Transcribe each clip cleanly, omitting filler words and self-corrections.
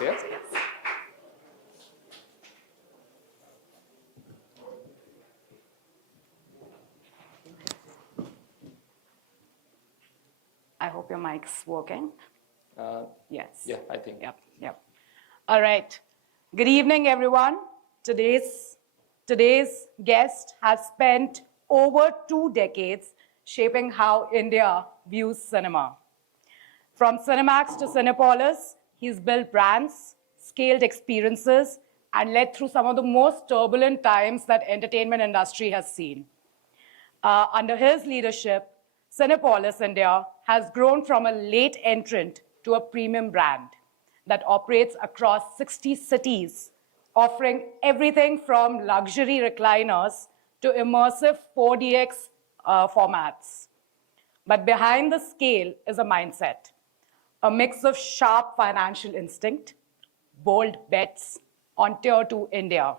Yes? I hope your mic's working. Yes. Yeah, I think. Yep. All right. Good evening, everyone. Today's guest has spent over 2 decades shaping how India views cinema. From Cinemax to Cinepolis, he's built brands, scaled experiences, and led through some of the most turbulent times that entertainment industry has seen. Under his leadership, Cinepolis India has grown from a late entrant to a premium brand that operates across 60 cities, offering everything from luxury recliners to immersive 4DX formats. But behind the scale is a mindset, a mix of sharp financial instinct, bold bets on Tier 2 India,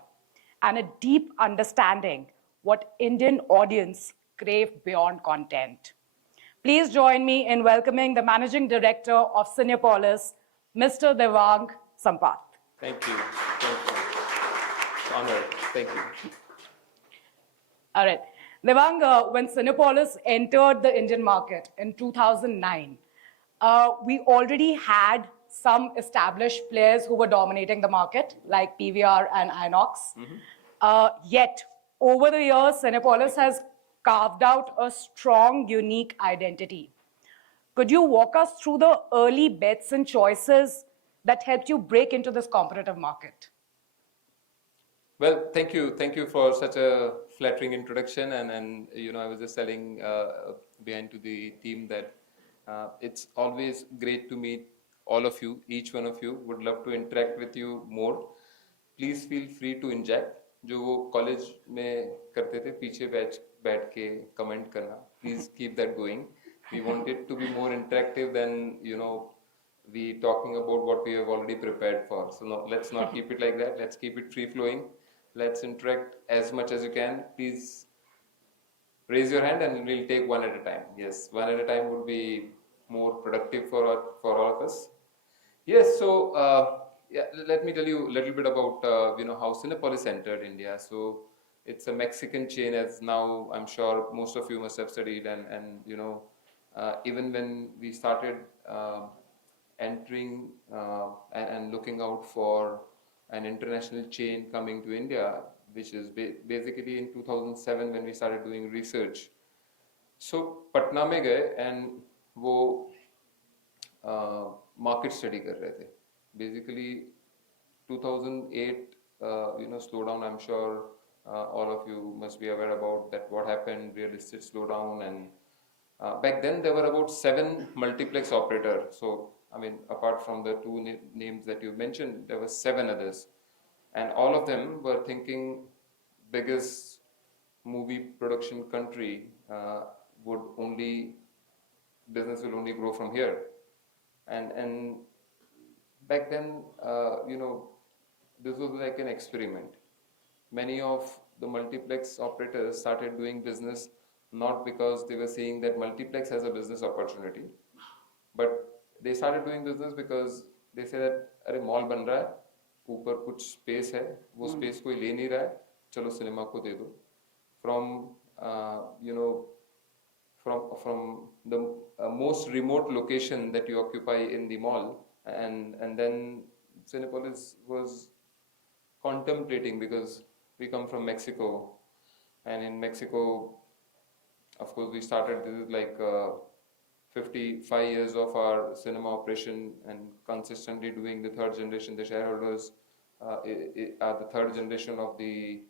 and a deep understanding what Indian audience crave beyond content. Please join me in welcoming the Managing Director of Cinepolis, Mr. Devang Sampat. Thank you. It's honored. Thank you. All right. Devang, when Cinepolis entered the Indian market in 2009, we already had some established players who were dominating the market, like PVR and Inox. Yet, over the years, Cinepolis has carved out a strong, unique identity. Could you walk us through the early bets and choices that helped you break into this competitive market? Well, thank you. Thank you for such a flattering introduction. And I was just telling behind to the team that it's always great to meet all of you. Each one of you would love to interact with you more. Please feel free to inject. जो वो college में करते थे पीछे बैठ के comment करना. Please keep that going. We want it to be more interactive than we talking about what we have already prepared for. So no, let's not keep it like that. Let's keep it free flowing. Let's interact as much as you can. Please raise your hand and we'll take one at a time. Yes, one at a time would be more productive for all of us. Yes, so let me tell you a little bit about how Cinepolis entered India. So it's a Mexican chain, as now I'm sure most of you must have studied, and even when we started entering and looking out for an international chain coming to India, which is basically in 2007 when we started doing research. So Patna में गए and वो market study कर रहे थे. Basically 2008 slowdown, I'm sure all of you must be aware about that, what happened, real estate slowdown, and back then there were about 7 multiplex operators. So I mean, apart from the 2 names that you mentioned, there were 7 others, and all of them were thinking biggest movie production country business will only grow from here, and back then this was like an experiment. Many of the multiplex operators started doing business not because they were seeing that multiplex has a business opportunity, but they started doing business because they say that अरे mall बन रहा है, ऊपर कुछ space है, वो space कोई ले नहीं रहा है, चलो सिनेमा को दे दो. From the most remote location that you occupy in the mall, and then Cinepolis was contemplating, because we come from Mexico, and in Mexico, of course, we started, this is like 55 years of our cinema operation, and consistently doing the 3rd generation. The shareholders are the 3rd generation of the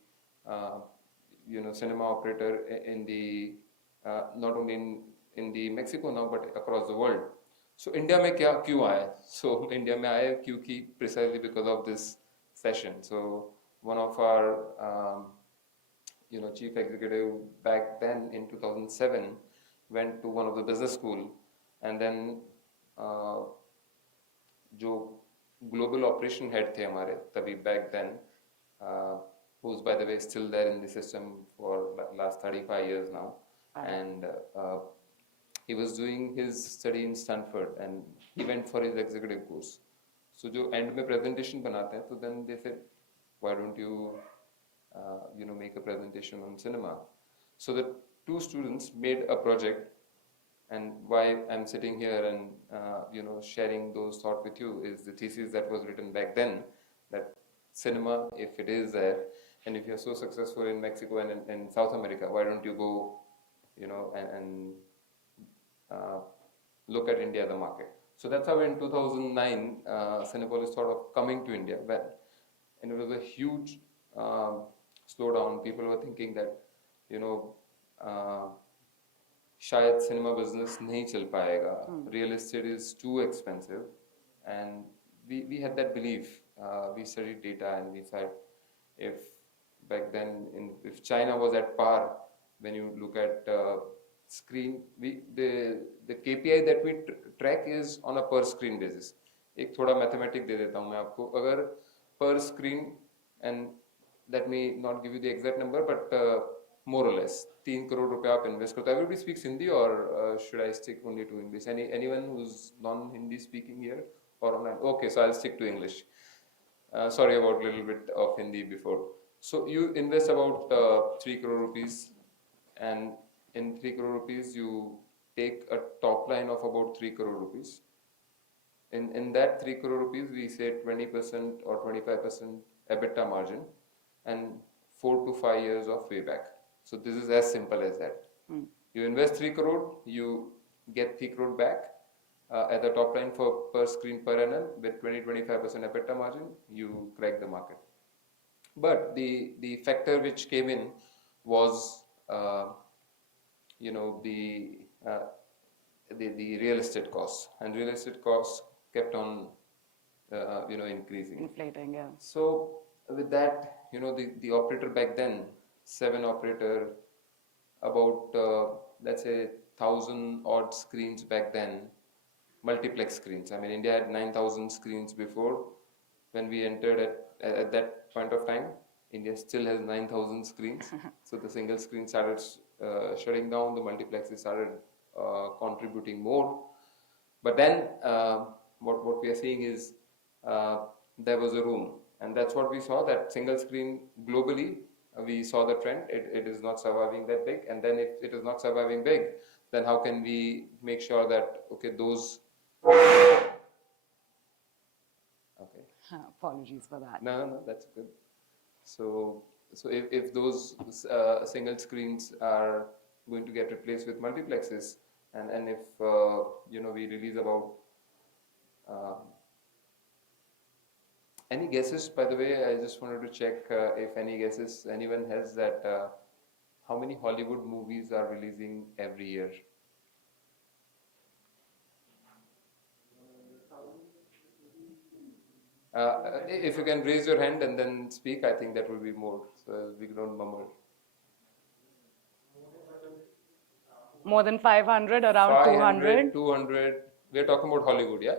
cinema operator in the not only in the Mexico now but across the world. So India में क्यों आया? So India में आया क्योंकि precisely because of this session. So one of our chief executive back then in 2007 went to one of the business school, and then जो global operation head थे हमारे तभी back then, who's by the way still there in the system for last 35 years now, and he was doing his study in Stanford, and he went for his executive course. So जो end में presentation बनाते हैं, so then they said, why don't you, make a presentation on cinema? So the two students made a project, and why I'm sitting here and sharing those thoughts with you is the thesis that was written back then, that cinema, if it is there, and if you're so successful in Mexico and in South America, why don't you go, and look at India, the market. So that's how in 2009, Cinepolis thought of coming to India. And it was a huge slowdown. People were thinking that, शायद cinema business नहीं चल पाएगा. Real estate is too expensive, and we had that belief. We studied data and we said, if back then, if China was at par, when you look at screen, the KPI that we track is on a per screen basis. एक थोड़ा mathematic दे देता हूँ मैं आपको. अगर per screen, and let me not give you the exact number, but more or less 3 crore रुपए आप invest करते हो. Everybody speaks Hindi, or should I stick only to English? Anyone who's non-Hindi speaking here or online? Okay, so I'll stick to English. Sorry about a little bit of Hindi before. So you invest about 3 crore rupees, and in 3 crore rupees you take a top line of about 3 crore rupees. In that 3 crore rupees, we say 20% or 25% EBITDA margin and 4 to 5 years of payback. So this is as simple as that. You invest 3 crore, you get 3 crore back at the top line for per screen per annum with 20-25% EBITDA margin. You crack the market. But the factor which came in was the real estate costs, and real estate costs kept on increasing, inflating. Yeah. So with that, the operator back then, 7 operator, about let's say 1,000 odd screens back then, multiplex screens. I mean, India had 9,000 screens before. When we entered at that point of time, India still has 9,000 screens. So the single screen started shutting down, the multiplexes started contributing more. But then what we are seeing is there was a room, and that's what we saw, that single screen globally, we saw the trend. It is not surviving that big, and then if it is not surviving big, then how can we make sure that, okay, those... Okay. Apologies for that. No, that's good. So if those single screens are going to get replaced with multiplexes, and if we release about any guesses, by the way, I just wanted to check if any guesses anyone has, that how many Hollywood movies are releasing every year? If you can raise your hand and then speak, I think that will be more, so we don't mumble. More than 500, around 200? 200. We're talking about Hollywood, yeah?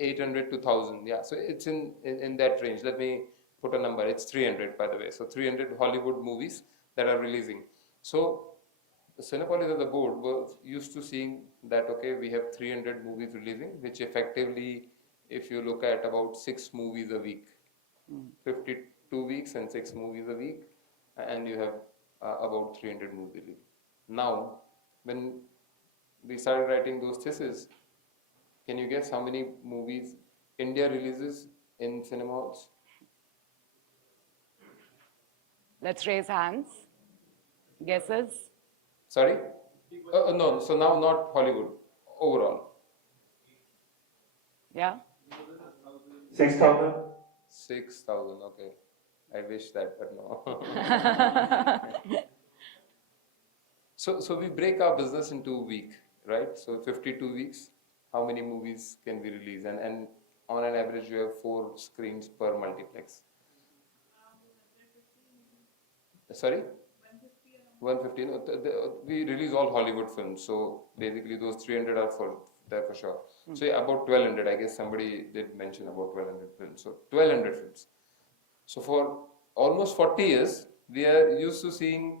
800 to 1,000, yeah. So it's in that range. Let me put a number. It's 300, by the way. So 300 Hollywood movies that are releasing. So Cinepolis as a board was used to seeing that, okay, we have 300 movies releasing, which effectively, if you look at, about 6 movies a week, 52 weeks and 6 movies a week, and you have about 300 movies. Now, when we started writing those theses, can you guess how many movies India releases in cinema halls? Let's raise hands. Guesses? Sorry? No, so now not Hollywood, overall. Yeah? 6,000. 6,000, okay. I wish that, but no. So we break our business into week, right? So 52 weeks, how many movies can we release? And on an average, you have 4 screens per multiplex. Sorry? 150. No, we release all Hollywood films, so basically those 300 are there for sure. So yeah, about 1,200. I guess somebody did mention about 1,200 films. So 1,200 films. So for almost 40 years, we are used to seeing,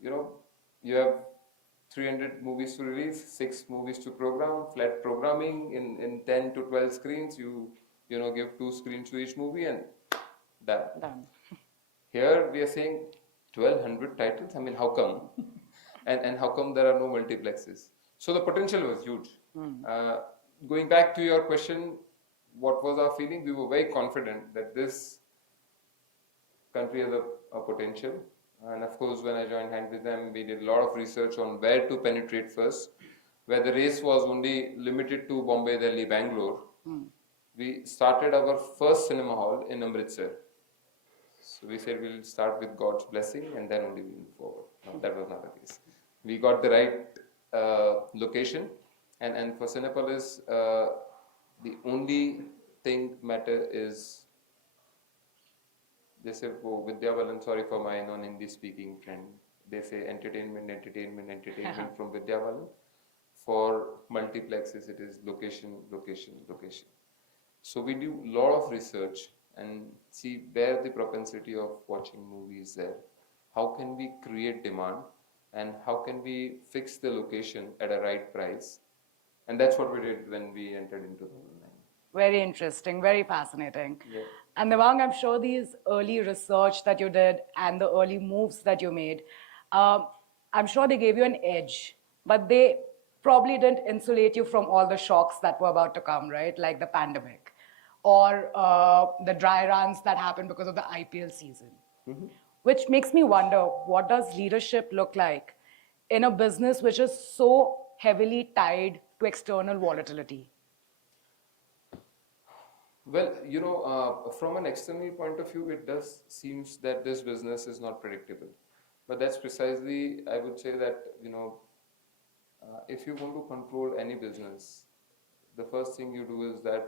you have 300 movies to release, 6 movies to program, flat programming in 10 to 12 screens. You know, give 2 screens to each movie and done. Done. Here we are saying 1200 titles. I mean, how come? And how come there are no multiplexes? So the potential was huge. Going back to your question, what was our feeling? We were very confident that this country has a potential. And of course, when I joined hand with them, we did a lot of research on where to penetrate first. Where the race was only limited to Bombay, Delhi, Bangalore, we started our first cinema hall in Amritsar. So we said we'll start with God's blessing and then only we'll move forward. No, that was not the case. We got the right location, and for Cinepolis, the only thing matter is, they say, oh, Vidya Balan, sorry for my non-Hindi speaking friend, they say entertainment, entertainment, entertainment from Vidya Balan. For multiplexes, it is location, location, location. So we do a lot of research and see where the propensity of watching movies is there. How can we create demand and how can we fix the location at a right price? And that's what we did when we entered into 2009. Very interesting, very fascinating. Yeah. And Devang, I'm sure these early research that you did and the early moves that you made, I'm sure they gave you an edge, but they probably didn't insulate you from all the shocks that were about to come, right? Like the pandemic or the dry runs that happened because of the IPL season. Which makes me wonder, what does leadership look like in a business which is so heavily tied to external volatility? Well, you know, from an external point of view, it does seems that this business is not predictable. But that's precisely, I would say that, you know, if you want to control any business, the first thing you do is that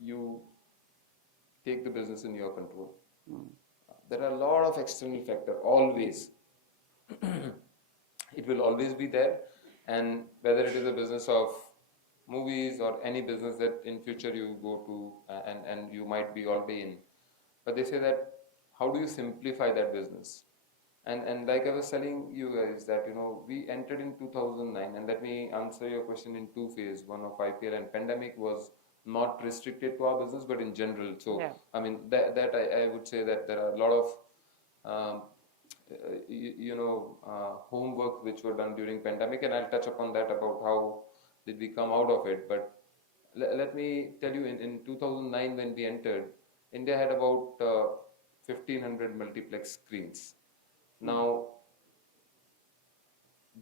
you take the business in your control. There are a lot of external factors, always. It will always be there. And whether it is a business of movies or any business that in future you go to and you might be already in. But they say that, how do you simplify that business? And like I was telling you guys that, you know, we entered in 2009, and let me answer your question in two phases. One of IPL and pandemic was not restricted to our business, but in general. So, Yeah. I mean, that I would say that there are a lot of, homework which were done during pandemic, and I'll touch upon that about how did we come out of it. But let me tell you, in 2009 when we entered, India had about 1,500 multiplex screens. Now,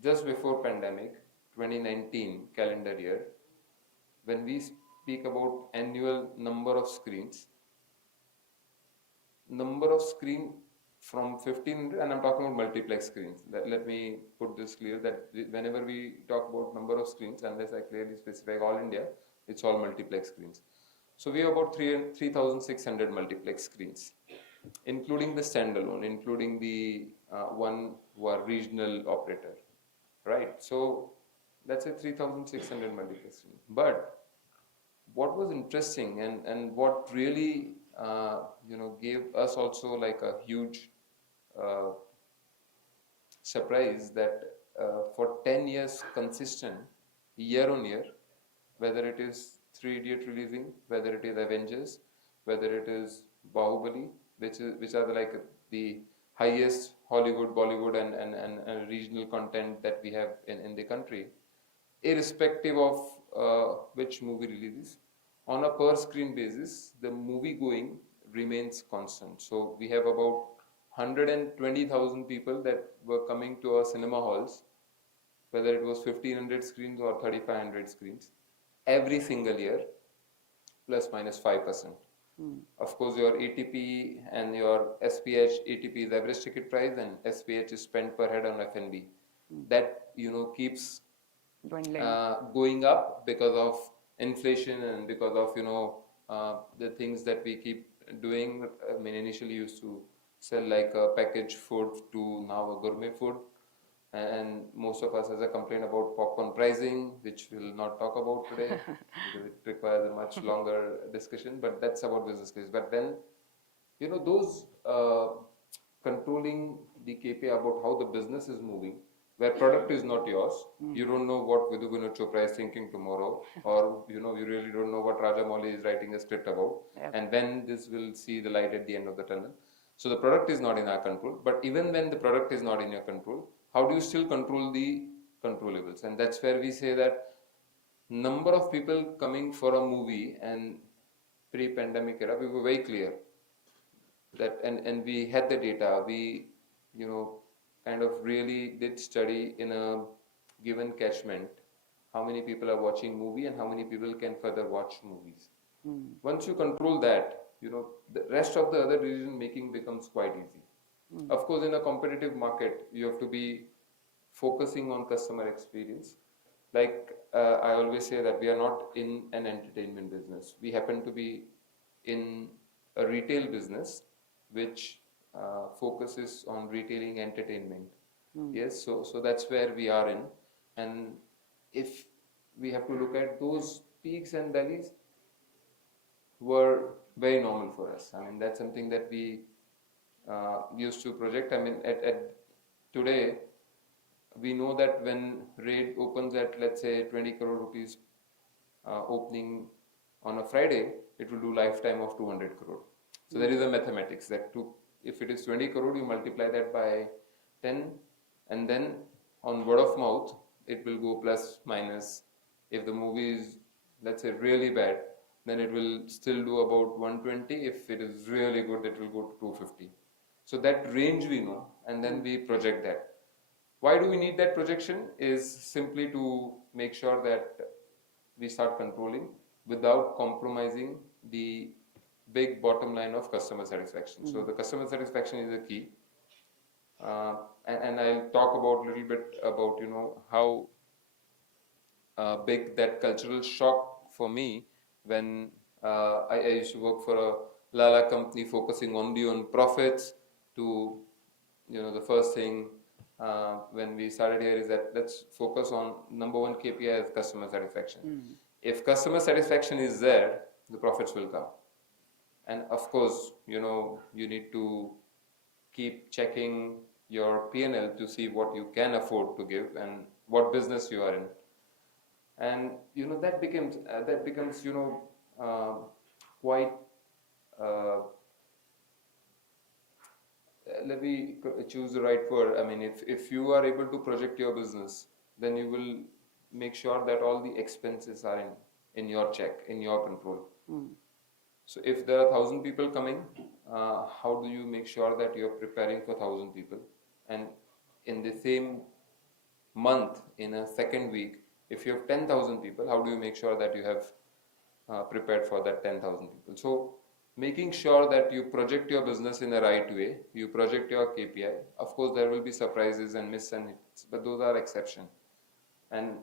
just before pandemic, 2019 calendar year, when we speak about annual number of screens from 1500, and I'm talking about multiplex screens. Let me put this clear that whenever we talk about number of screens, unless I clearly specify all India, it's all multiplex screens. So we have about 3,600 multiplex screens, including the standalone, including the one who are regional operator, right? So that's a 3,600 multiplex screens. But what was interesting and what really gave us also like a huge surprise that for 10 years consistent, year on year, whether it is Three Idiot releasing, whether it is Avengers, whether it is Bahubali, which are the highest Hollywood, Bollywood and regional content that we have in the country, irrespective of which movie releases, on a per screen basis, the movie going remains constant. So we have about 120,000 people that were coming to our cinema halls, whether it was 1,500 screens or 3,500 screens, every single year, plus minus 5%. Of course, your ATP and your SPH, ATP is average ticket price and SPH is spent per head on F&B. That, keeps going up because of inflation and because of, the things that we keep doing. I mean, initially used to sell like a packaged food to now a gourmet food. And most of us has a complaint about popcorn pricing, which we'll not talk about today because it requires a much longer discussion, but that's about business case. But then, those controlling the KPI about how the business is moving where product is not yours. You don't know what Vidhu Vinod Chopra is thinking tomorrow, or you really don't know what Rajamouli is writing a script about, and when this will see the light at the end of the tunnel. So the product is not in our control. But even when the product is not in your control, how do you still control the controllables? And that's where we say that number of people coming for a movie, and pre-pandemic era, we were very clear that, and we had the data. We, kind of really did study in a given catchment how many people are watching movie and how many people can further watch movies. Once you control that, the rest of the other decision making becomes quite easy. Of course, in a competitive market, you have to be focusing on customer experience. Like I always say that we are not in an entertainment business. We happen to be in a retail business which focuses on retailing entertainment. Yes, so that's where we are in. And if we have to look at those peaks and valleys, were very normal for us. I mean, that's something that we used to project. I mean, at today, we know that when Raid opens at, let's say, 20 crore rupees opening on a Friday, it will do lifetime of 200 crore. So there is a mathematics that if it is 20 crore, you multiply that by 10, and then on word of mouth, it will go plus minus. If the movie is, let's say, really bad, then it will still do about 120. If it is really good, it will go to 250. So that range we know, and then we project that. Why do we need that projection? Is simply to make sure that we start controlling without compromising the big bottom line of customer satisfaction. So the customer satisfaction is the key. And I'll talk about a little bit about, how big that cultural shock for me when I used to work for a Lala company focusing only on profits, to, the first thing when we started here is that let's focus on number one KPI is customer satisfaction. If customer satisfaction is there, the profits will come. And of course, you need to keep checking your P&L to see what you can afford to give and what business you are in. And that becomes quite let me choose the right word. I mean, if you are able to project your business, then you will make sure that all the expenses are in your check, in your control. So if there are 1,000 people coming, how do you make sure that you're preparing for 1,000 people? And in the same month, in a second week, if you have 10,000 people, how do you make sure that you have prepared for that 10,000 people? So making sure that you project your business in the right way, you project your KPI. Of course, there will be surprises and miss and hits, but those are exception. And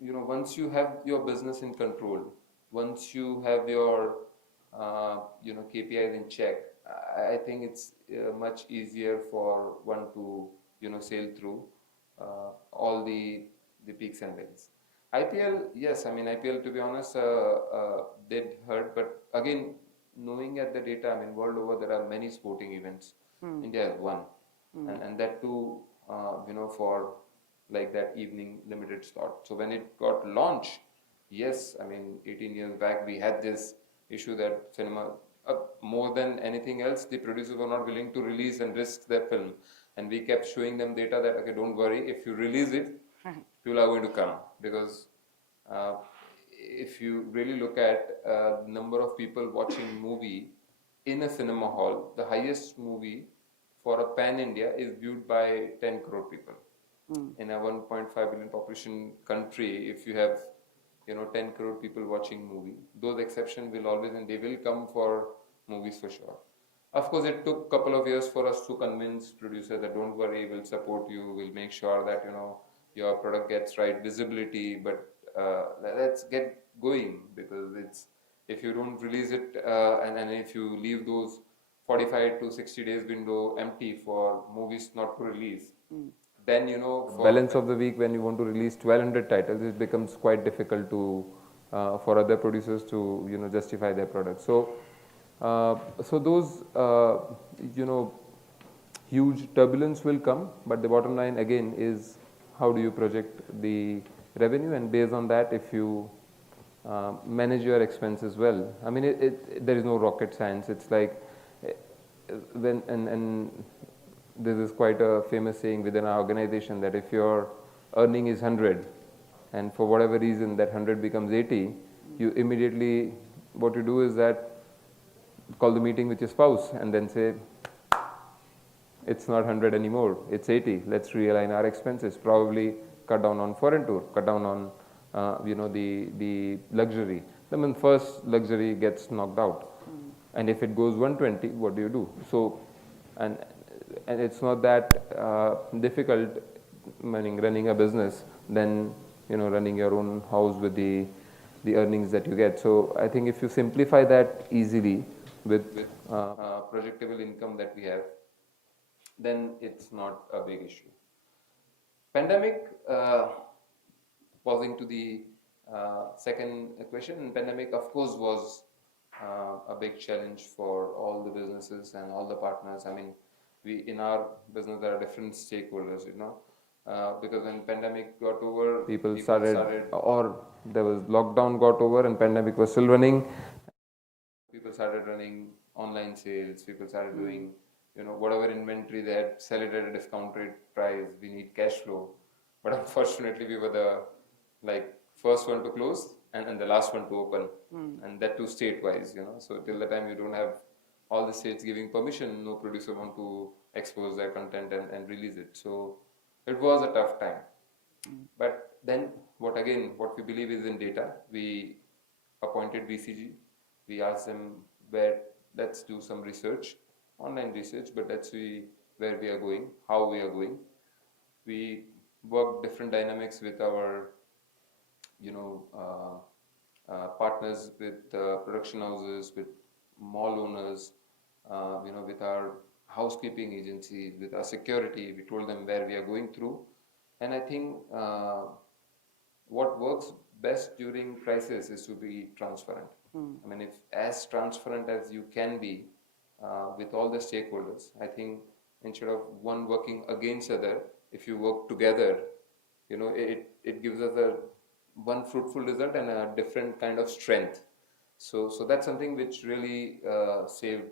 once you have your business in control, once you have your KPIs in check, I think it's much easier for one to sail through all the peaks and valleys. IPL, yes, I mean IPL, to be honest, did hurt, but again, knowing at the data, I mean world over there are many sporting events. India has won, and that too, for like that evening limited slot. So when it got launched, yes, I mean 18 years back we had this issue that cinema, more than anything else, the producers were not willing to release and risk their film, and we kept showing them data that, okay, don't worry, if you release it, people are going to come, because if you really look at the number of people watching movie in a cinema hall, the highest movie for a pan-India is viewed by 10 crore people. In a 1.5 billion population country, if you have 10 crore people watching movie, those exceptions will always, and they will come for movies for sure. Of course, it took a couple of years for us to convince producers that don't worry, we'll support you, we'll make sure that your product gets right visibility, but let's get going, because if you don't release it and if you leave those 45 to 60 days window empty for movies not to release, then for balance of the week when you want to release 1,200 titles, it becomes quite difficult to for other producers to justify their product. So those huge turbulence will come, but the bottom line again is how do you project the revenue, and based on that, if you manage your expenses well. I mean, there is no rocket science. It's like when and this is quite a famous saying within our organization, that if your earning is 100 and for whatever reason that 100 becomes 80, you immediately, what you do is that call the meeting with your spouse and then say, it's not 100 anymore, it's 80, let's realign our expenses, probably cut down on foreign tour, cut down on the luxury. Then when first luxury gets knocked out, and if it goes 120, what do you do? So, and it's not that difficult, meaning running a business, than running your own house with the earnings that you get. So I think if you simplify that easily with projectable income that we have, then it's not a big issue. Pandemic, pausing to the second question, pandemic of course was a big challenge for all the businesses and all the partners. I mean, in our business there are different stakeholders, because when pandemic got over, people started, or there was lockdown got over and pandemic was still running. People started running online sales. People started doing, whatever inventory they had, sell it at a discounted price. We need cash flow, but unfortunately, we were the first one to close and the last one to open, and that too state-wise. So till the time you don't have all the states giving permission, no producer want to expose their content and release it. So it was a tough time. But then what we believe is in data. We appointed BCG. We asked them let's do some research, online research, but let's see where we are going, how we are going. We worked different dynamics with our, partners, with production houses, with mall owners, with our housekeeping agencies, with our security. We told them where we are going through. And I think what works best during crisis is to be transparent. I mean, if as transparent as you can be with all the stakeholders, I think instead of one working against other, if you work together, it gives us one fruitful result and a different kind of strength. So that's something which really saved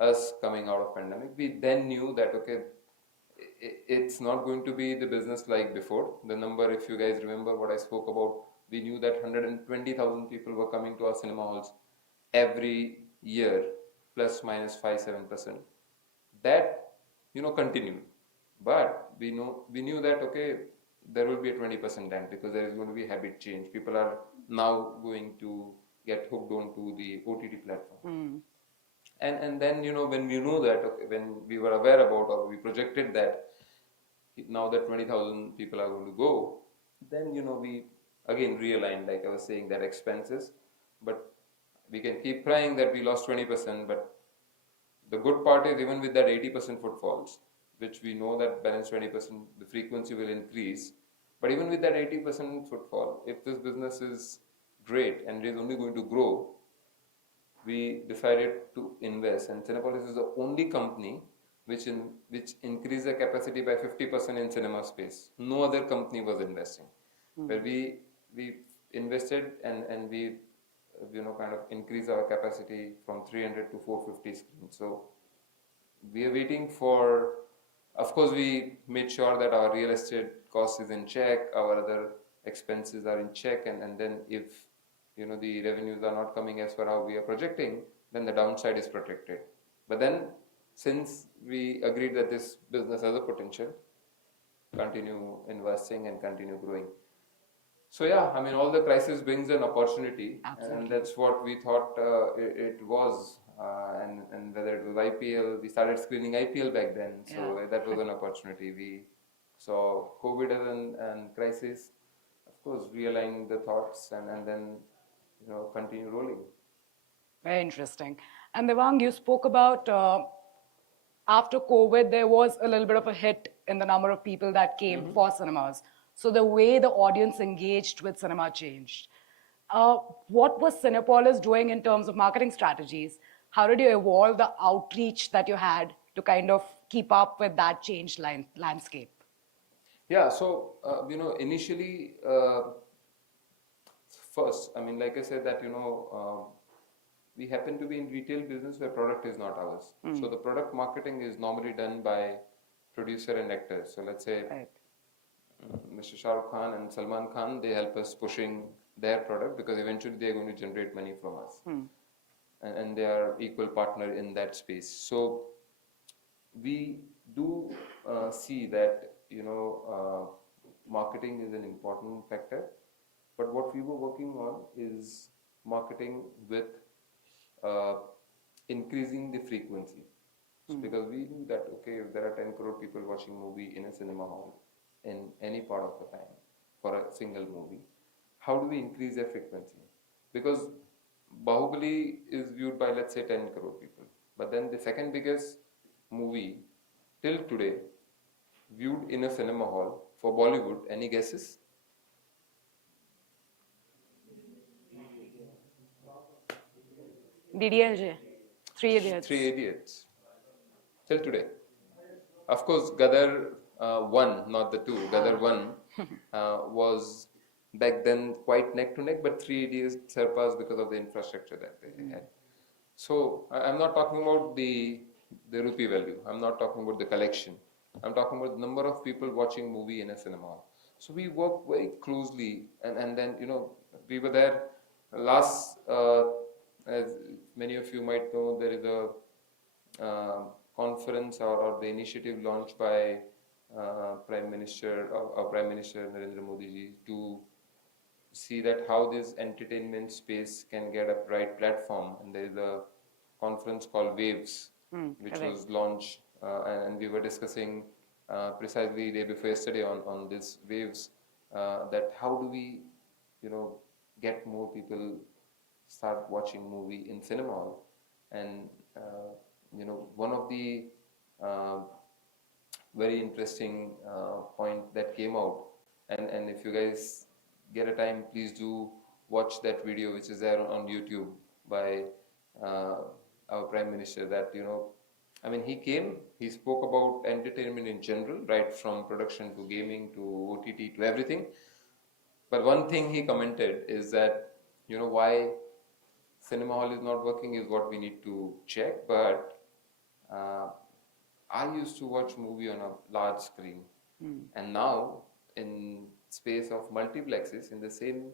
us coming out of pandemic. We then knew that, okay, it's not going to be the business like before. The number, if you guys remember what I spoke about, we knew that 120,000 people were coming to our cinema halls every year, plus minus 5-7%. That, continued. But we knew that, okay, there will be a 20% dent because there is going to be habit change. People are now going to get hooked onto the OTT platform. And then, when we knew that, okay, when we were aware about, or we projected that now that 20,000 people are going to go, then, we again realigned, like I was saying, that expenses. But we can keep crying that we lost 20%, but the good part is even with that 80% footfalls, which we know that balance 20%, the frequency will increase. But even with that 80% footfall, if this business is great and is only going to grow, we decided to invest. And Cinepolis is the only company which increased the capacity by 50% in cinema space. No other company was investing. Where we invested and we kind of increased our capacity from 300 to 450 screens. So we are waiting for, of course, we made sure that our real estate cost is in check, our other expenses are in check, and then if the revenues are not coming as per how we are projecting, then the downside is protected. But then, since we agreed that this business has a potential, continue investing and continue growing. So yeah, I mean, all the crisis brings an opportunity. Absolutely. And that's what we thought it was. And whether it was IPL, we started screening IPL back then, so that was an opportunity. We saw COVID as an crisis, of course, realigning the thoughts and then continue rolling. Very interesting. And Devang, you spoke about after COVID, there was a little bit of a hit in the number of people that came for cinemas. So the way the audience engaged with cinema changed. What was Cinepolis doing in terms of marketing strategies? How did you evolve the outreach that you had to kind of keep up with that changed landscape? Yeah, so initially, first, I mean, like I said, that we happen to be in retail business where product is not ours. So the product marketing is normally done by producer and actors. So let's say Right. Mr. Shah Rukh Khan and Salman Khan, they help us pushing their product because eventually they are going to generate money from us, and they are equal partner in that space. So we do see that marketing is an important factor, but what we were working on is marketing with uh, increasing the frequency. So because we knew that okay, if there are 10 crore people watching movie in a cinema hall in any part of the time for a single movie, how do we increase their frequency? Because Bahubali is viewed by let's say 10 crore people, but then the second biggest movie till today viewed in a cinema hall for Bollywood, any guesses? DDLJ, Three Three Idiots. Idiots till today. Of course, Gadar 1, not the 2. Gadar 1 was back then quite neck to neck, but 3 Idiots surpassed because of the infrastructure that they had. So I'm not talking about the rupee value. I'm not talking about the collection. I'm talking about the number of people watching movie in a cinema. So we work very closely, and then we were there last. As many of you might know, there is a conference or the initiative launched by Prime Minister Narendra Modi ji to see that how this entertainment space can get a right platform. And there is a conference called Waves, which Correct. was launched, and we were discussing precisely day before yesterday on this Waves, that how do we, get more people start watching movie in cinema hall. And one of the uh, very interesting point that came out, and if you guys get a time, please do watch that video which is there on YouTube by uh, our Prime Minister. That I mean, he came, he spoke about entertainment in general, right from production to gaming to OTT to everything. But one thing he commented is that why cinema hall is not working is what we need to check. But uh, I used to watch movie on a large screen, and now in space of multiplexes in the same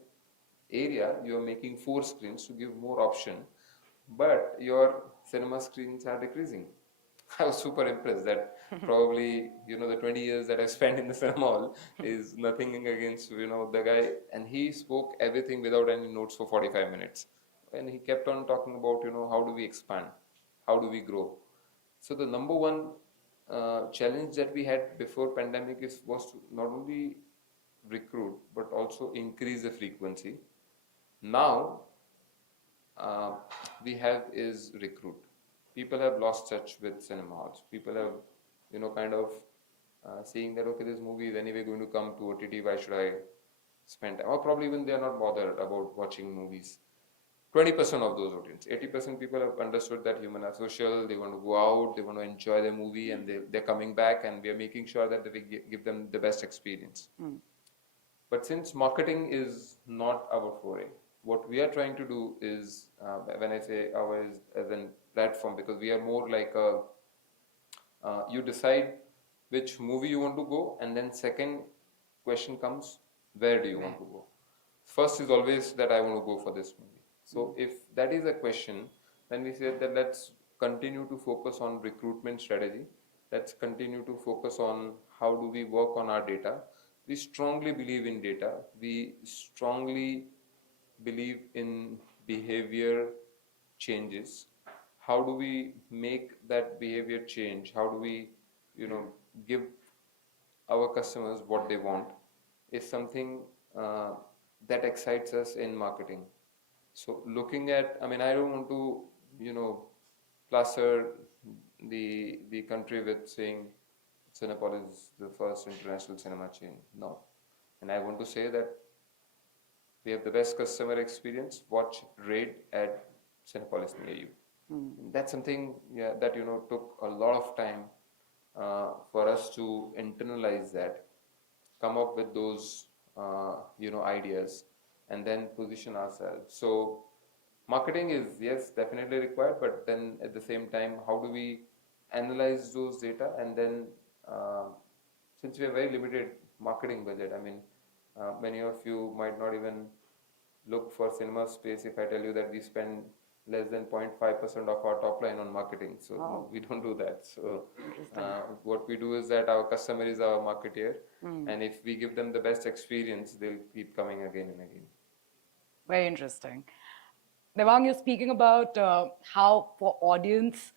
area, you are making 4 screens to give more option, but your cinema screens are decreasing. I was super impressed that probably the 20 years that I spent in the cinema hall is nothing against the guy, and he spoke everything without any notes for 45 minutes, and he kept on talking about how do we expand, how do we grow. So the number one challenge that we had before pandemic was to not only recruit but also increase the frequency. Now uh, we have is recruit. People have lost touch with cinema halls. People have kind of seeing that okay, this movie is anyway going to come to OTT. Why should I spend time? Or probably even they are not bothered about watching movies. 20% of those audience, 80% people have understood that human are social, they want to go out, they want to enjoy the movie, and they're coming back, and we are making sure that we give them the best experience. But since marketing is not our foray, what we are trying to do is, when I say our is as a platform, because we are more like you decide which movie you want to go, and then second question comes, where do you want to go? First is always that I want to go for this movie. So if that is a question, then we say that let's continue to focus on recruitment strategy. Let's continue to focus on how do we work on our data. We strongly believe in data. We strongly believe in behavior changes. How do we make that behavior change? How do we, give our customers what they want is something uh, that excites us in marketing. So looking at, I mean, I don't want to, plaster the country with saying Cinepolis is the first international cinema chain. No. And I want to say that we have the best customer experience. Watch Raid at Cinepolis near you. That's something that took a lot of time for us to internalize that. come up with those ideas and then position ourselves. So marketing is, yes, definitely required, but then at the same time, how do we analyze those data? And then uh, since we have very limited marketing budget, I mean, many of you might not even look for cinema space if I tell you that we spend less than 0.5% of our top line on marketing. So no, we don't do that. So what we do is that our customer is our marketeer, and if we give them the best experience, they'll keep coming again and again. Very interesting. Devang, you're speaking about how for audience,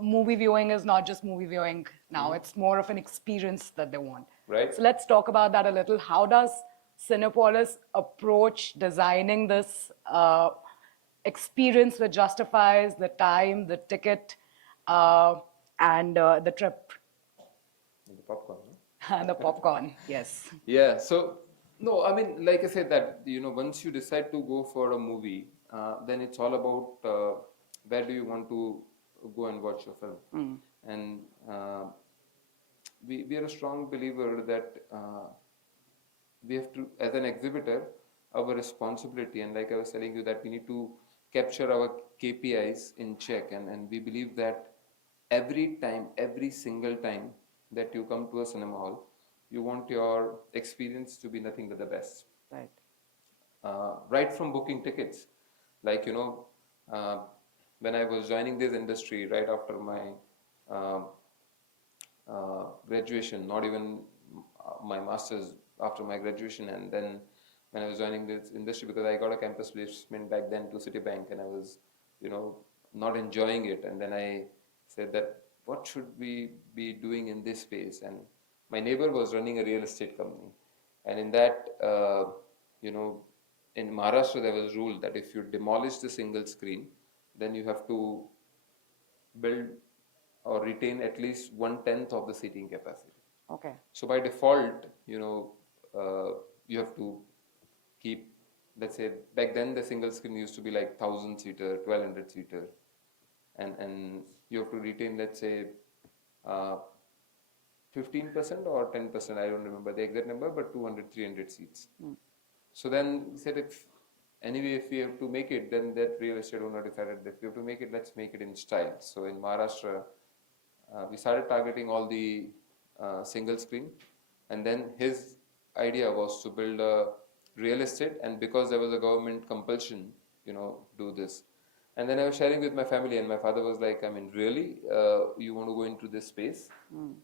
movie viewing is not just movie viewing now. It's more of an experience that they want. Right. So let's talk about that a little. How does Cinepolis approach designing this experience which justifies the time, the ticket, and the trip The popcorn. and the popcorn? Yes. Yeah, so no, I mean, like I said, that once you decide to go for a movie, then it's all about where do you want to go and watch your film. And we are a strong believer that we have to, as an exhibitor, our responsibility, and like I was telling you, that we need to capture our KPIs in check, and we believe that every time, every single time that you come to a cinema hall, you want your experience to be nothing but the best. Right. Right from booking tickets, like when I was joining this industry right after my graduation, not even my master's, after my graduation, and then when I was joining this industry, because I got a campus placement back then to Citibank, and I was not enjoying it, and then I said that what should we be doing in this space? And my neighbor was running a real estate company, and in that in Maharashtra there was a rule that if you demolish the single screen, then you have to build or retain at least 1/10 of the seating capacity. Okay. So by default, you have to keep, let's say, back then the single screen used to be like 1,000-seater, 1,200-seater, and you have to retain, let's say, 15% or 10%, I don't remember the exact number, but 200, 300 seats. So then we said, if we have to make it, then that real estate owner decided that if we have to make it, let's make it in style. So in Maharashtra, we started targeting all the single screen, and then his idea was to build a real estate, and because there was a government compulsion, do this. And then I was sharing with my family, and my father was like, I mean, really, you want to go into this space?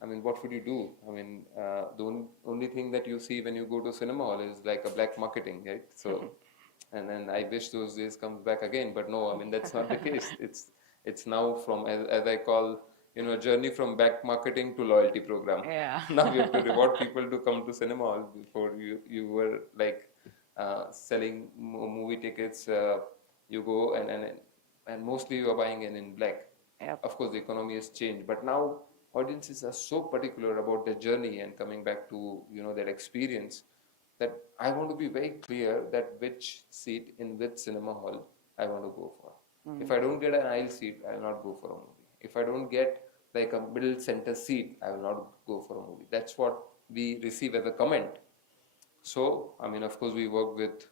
I mean, what would you do? I mean, the only thing that you see when you go to cinema hall is like a black marketing, right? So, and then I wish those days comes back again, but no, I mean, that's not the case. It's now from, as I call, a journey from back marketing to loyalty program. Yeah. Now you have to reward people to come to cinema hall. Before you were like selling movie tickets, you go and mostly you are buying in black. Yep. Of course, the economy has changed, but now audiences are so particular about their journey and coming back to their experience, that I want to be very clear that which seat in which cinema hall I want to go for. If I don't get an aisle seat, I will not go for a movie. If I don't get like a middle center seat, I will not go for a movie. That's what we receive as a comment. So, I mean, of course, we work with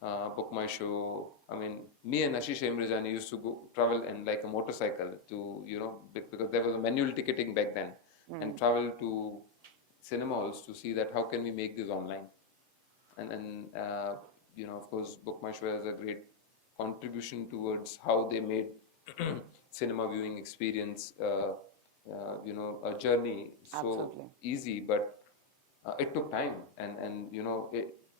Book My Show. I mean, me and Ashish Emrajani used to go travel in like a motorcycle to, because there was a manual ticketing back then, and travel to cinema halls to see that how can we make this online. And of course, Book My Show has a great contribution towards how they made cinema viewing experience, a journey so Absolutely. easy, but it took time, and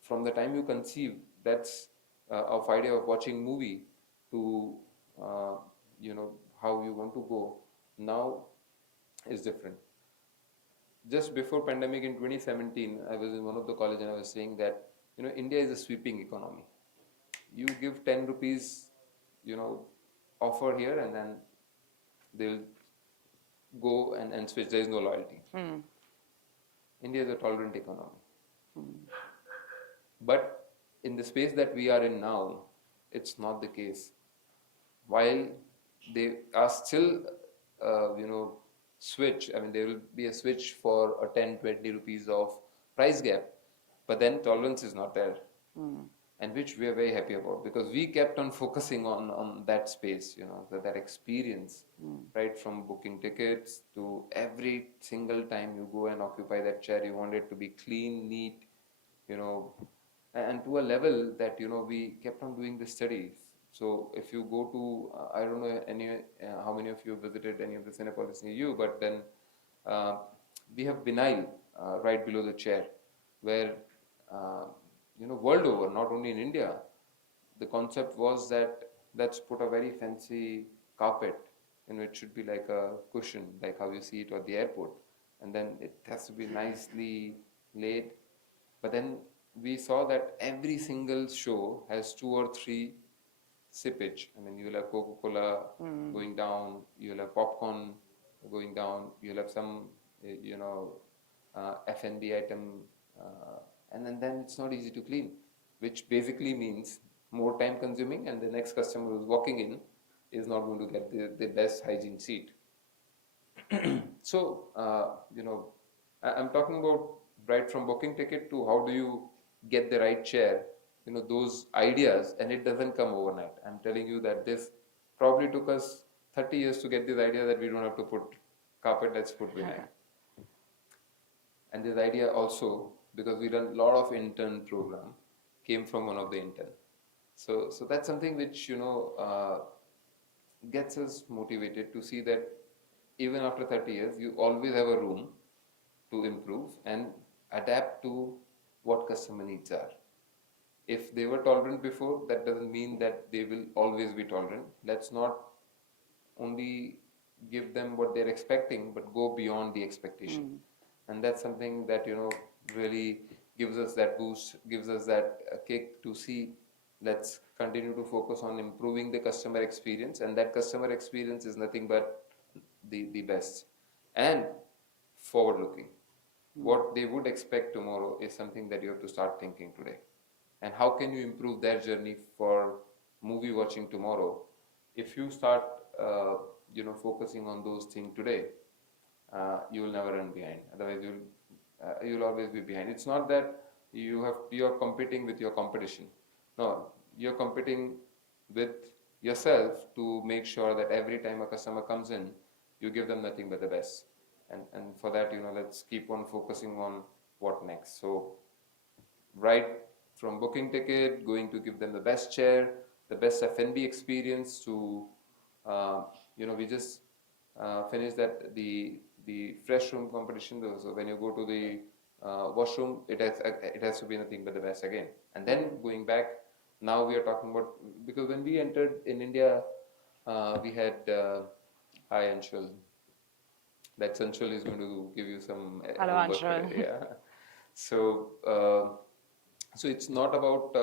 from the time you conceive, that's of idea of watching movie to how you want to go now is different. Just before pandemic in 2017, I was in one of the college and I was saying that India is a sweeping economy. You give 10 rupees offer here, and then they'll go and switch. There is no loyalty. India is a tolerant economy. But in the space that we are in now, it's not the case. While they are still, switch, I mean, there will be a switch for a 10, 20 rupees of price gap, but then tolerance is not there. And which we are very happy about, because we kept on focusing on that space, that experience, right from booking tickets to every single time you go and occupy that chair, you want it to be clean, neat, you know, and to a level that we kept on doing the studies. So if you go to, I don't know how many of you visited any of the Cinepolis near you, but then uh, we have vinyl right below the chair, where uh, world over, not only in India, the concept was that let's put a very fancy carpet, it should be like a cushion, like how you see it at the airport, and then it has to be nicely laid. But then we saw that every single show has two or three sippage. I mean, you'll have Coca-Cola going down, you'll have popcorn going down, you'll have some, F&B item, and then it's not easy to clean, which basically means more time consuming, and the next customer who's walking in is not going to get the best hygiene seat. So, I'm talking about right from booking ticket to how do you get the right chair, those ideas, and it doesn't come overnight. I'm telling you that this probably took us 30 years to get this idea that we don't have to put carpet, let's put vinyl. And this idea also, because we done a lot of intern program, came from one of the intern. So that's something which, gets us motivated to see that even after 30 years, you always have a room to improve and adapt to what customer needs are. If they were tolerant before, that doesn't mean that they will always be tolerant. Let's not only give them what they're expecting, but go beyond the expectation. And that's something that, really gives us that boost, gives us that kick to see, let's continue to focus on improving the customer experience, and that customer experience is nothing but the best and forward looking. What they would expect tomorrow is something that you have to start thinking today. And how can you improve their journey for movie watching tomorrow? If you start, focusing on those things today, you will never run behind. Otherwise, you'll always be behind. It's not that you're competing with your competition. No, you're competing with yourself to make sure that every time a customer comes in, you give them nothing but the best. And for that, let's keep on focusing on what next. So, right from booking ticket, going to give them the best chair, the best F&B experience. To we just finished that the fresh room competition. So when you go to the washroom, it has to be nothing but the best again. And then going back, now we are talking about, because when we entered in India, we had hi Anshul. That Anshul is going to give you some Hello, homework. Anshul. Yeah. So it's not about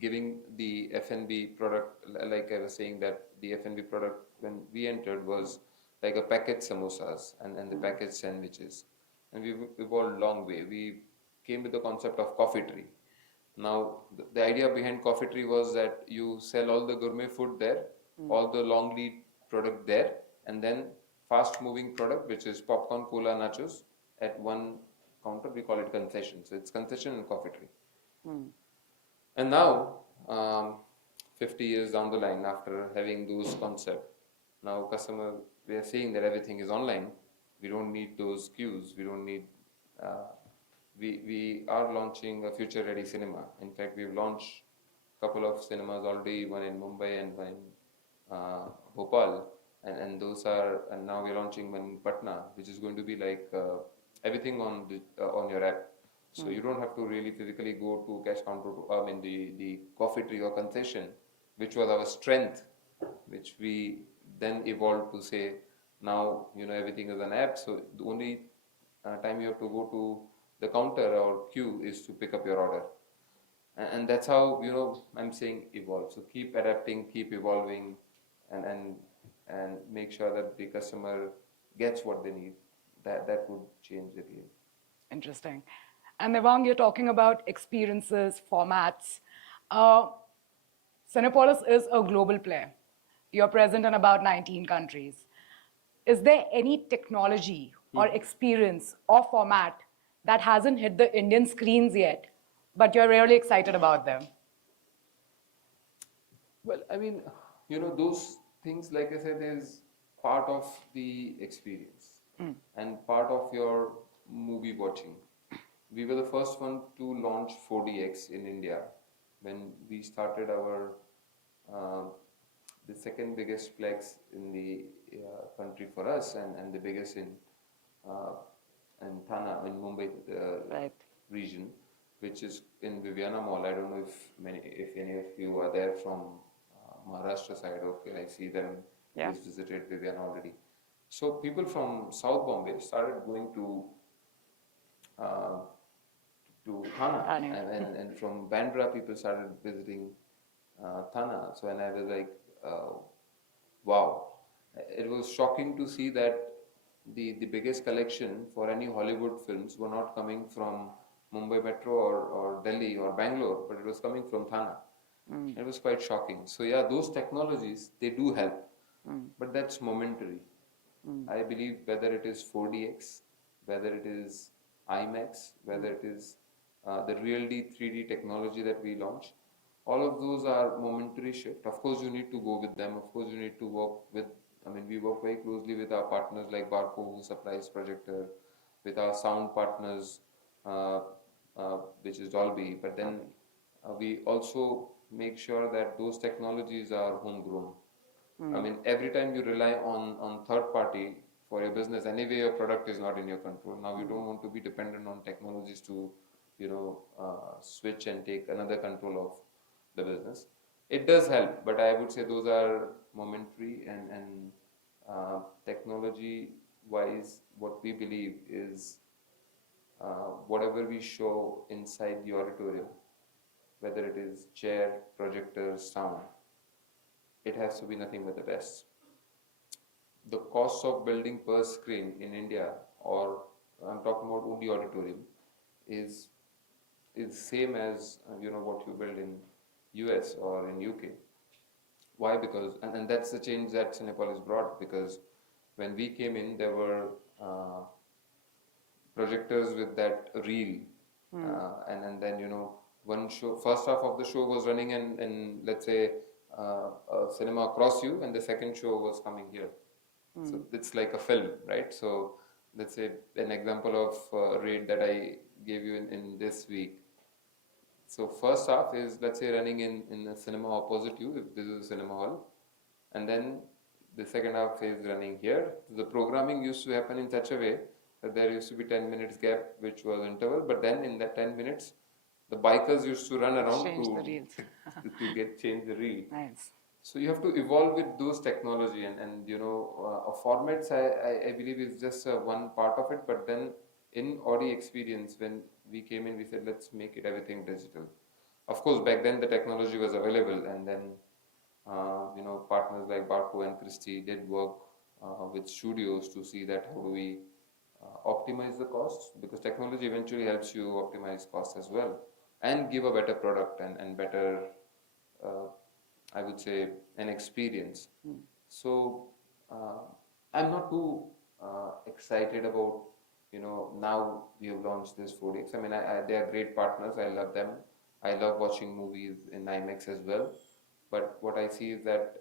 giving the F&B product, like I was saying, that the F&B product when we entered was like a packet samosas and the packet sandwiches, and we've evolved a long way. We came with the concept of coffee tree. Now the idea behind coffee tree was that you sell all the gourmet food there, all the long lead product there, and then fast moving product, which is popcorn, cola, nachos, at one counter. We call it concession. So it's concession and coffee tree. And now, 50 years down the line, after having those concepts, now customer, we are seeing that everything is online. We don't need those queues. We don't need. We are launching a future-ready cinema. In fact, we've launched a couple of cinemas already, one in Mumbai and one in Bhopal, and those are. And now we're launching one in Patna, which is going to be like everything on your app. So you don't have to really physically go to cash counter to the coffee tree or concession, which was our strength, which we then evolved to say now everything is an app. So the only time you have to go to the counter or queue is to pick up your order, and that's how I'm saying evolve. So keep adapting, keep evolving, and make sure that the customer gets what they need. That would change the game. Interesting. And Devang, you're talking about experiences, formats. Cinepolis is a global player. You're present in about 19 countries. Is there any technology or experience or format that hasn't hit the Indian screens yet, but you're really excited about them? Well, I mean, those things, like I said, is part of the experience and part of your movie watching. We were the first one to launch 4DX in India when we started our uh, the second biggest plex in the country for us, and the biggest uh, in Thana in Mumbai Right. region, which is in Viviana Mall. I don't know if any of you are there from Maharashtra side. Okay, I see them. Yeah. Who's visited Viviana already. So people from South Bombay started going uh, to Thana, Thane. and from Bandra people started visiting Thana. So and I was like, wow, it was shocking to see that the biggest collection for any Hollywood films were not coming from Mumbai Metro or Delhi or Bangalore, but it was coming from Thana. It was quite shocking. So yeah, those technologies, they do help, but that's momentary. I believe whether it is 4DX, whether it is IMAX, whether it is the real D 3D technology that we launched, all of those are momentary shift. Of course, you need to go with them. Of course, you need to work with. I mean, we work very closely with our partners like Barco, who supplies projector, with our sound partners, uh, which is Dolby. But then we also make sure that those technologies are homegrown. I mean, every time you rely on third party for your business, anyway, your product is not in your control. Now, you don't want to be dependent on technologies to, switch and take another control of the business. It does help, but I would say those are momentary, and technology wise, what we believe is whatever we show inside the auditorium, whether it is chair, projector, sound, it has to be nothing but the best. The cost of building per screen in India, or I'm talking about only auditorium, is same as what you build in US or in UK. Why? Because and that's the change that Cinepolis brought, because when we came in, there were projectors with that reel, and then one show, first half of the show was running, and let's say a cinema across you, and the second show was coming here. So it's like a film, right? So let's say an example of rate that I gave you in this week. So first half is, let's say, running in a cinema opposite you, if this is a cinema hall, and then the second half is running here. The programming used to happen in such a way that there used to be 10 minutes gap, which was interval, but then in that 10 minutes, the bikers used to run around Change the reels. to change the reel. Nice. So you have to evolve with those technology, and formats, I believe, is just one part of it. But then in Audi experience, when we came in, we said, let's make it everything digital. Of course, back then the technology was available, and then partners like Barco and Christie did work with studios to see that how do we optimize the costs, because technology eventually helps you optimize costs as well and give a better product and better I would say an experience. So I'm not too excited about now we have launched this 4DX. I mean, they are great partners. I love them. I love watching movies in IMAX as well. But what I see is that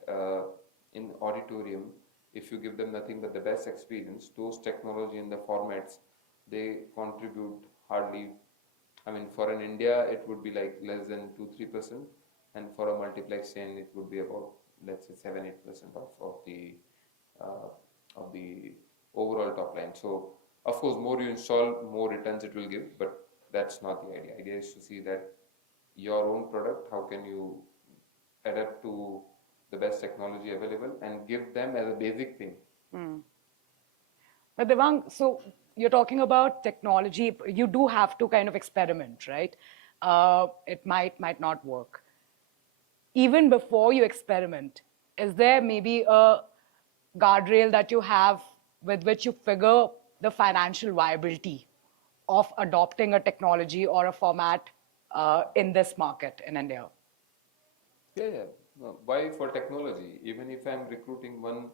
in auditorium, if you give them nothing but the best experience, those technology and the formats, they contribute hardly. I mean, for an India, it would be like less than 2-3%, and for a multiplex chain, it would be about, let's say, 7-8% uh, of the overall top line. So, of course, more you install, more returns it will give, but that's not the idea. Idea is to see that your own product, how can you adapt to the best technology available and give them as a basic thing. But Devang, so you're talking about technology. You do have to kind of experiment, right? It might not work. Even before you experiment, is there maybe a guardrail that you have with which you figure the financial viability of adopting a technology or a format in this market in India? Yeah. No, why for technology? Even if I'm recruiting one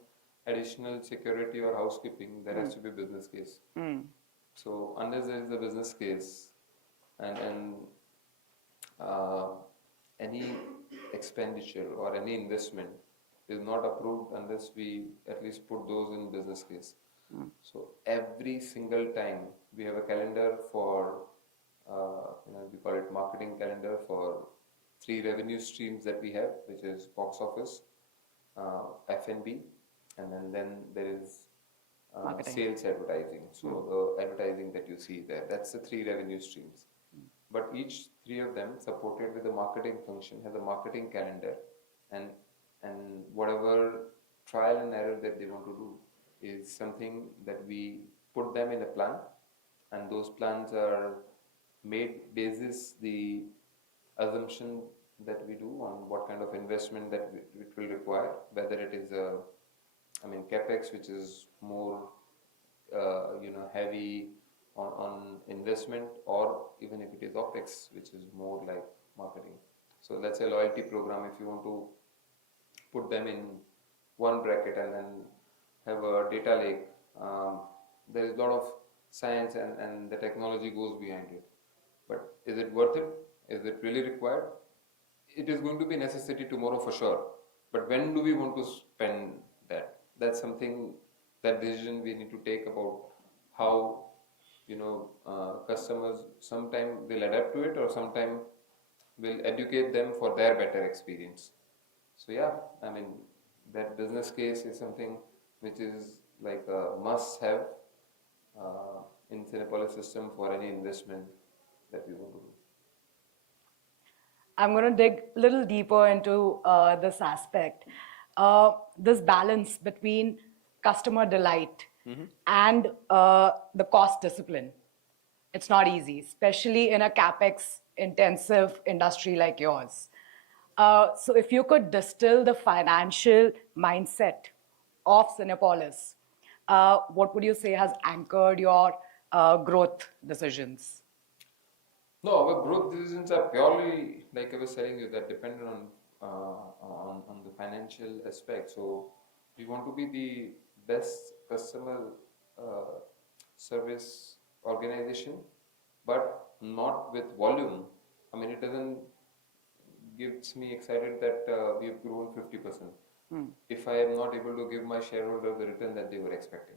additional security or housekeeping, there has to be a business case. So unless there is a business case and uh, any expenditure or any investment is not approved unless we at least put those in business case. So every single time we have a calendar for, we call it marketing calendar for three revenue streams that we have, which is box office, F&B, and then there is Marketing. sales advertising. So the advertising that you see there, that's the three revenue streams. But each three of them supported with a marketing function has a marketing calendar, and whatever trial and error that they want to do is something that we put them in a plan, and those plans are made basis the assumption that we do on what kind of investment that it will require, whether it is a, capex, which is more heavy on investment, or even if it is opex, which is more like marketing. So let's say loyalty program, if you want to put them in one bracket and then have a data lake, there is a lot of science and the technology goes behind it. But is it worth it? Is it really required? It is going to be necessity tomorrow for sure. But when do we want to spend that? That's something, that decision we need to take about how, customers sometime will adapt to it, or sometime will educate them for their better experience. So yeah, that business case is something which is like a must have in Cinepolis system for any investment that we want to do. I'm going to dig a little deeper into this aspect. This balance between customer delight and the cost discipline. It's not easy, especially in a capex intensive industry like yours. So if you could distill the financial mindset of Cinepolis, what would you say has anchored your growth decisions? No, our growth decisions are purely, like I was telling you, that dependent on the financial aspect. So we want to be the best customer service organization, but not with volume. It doesn't gives me excited that we have grown 50%. If I am not able to give my shareholder the return that they were expecting.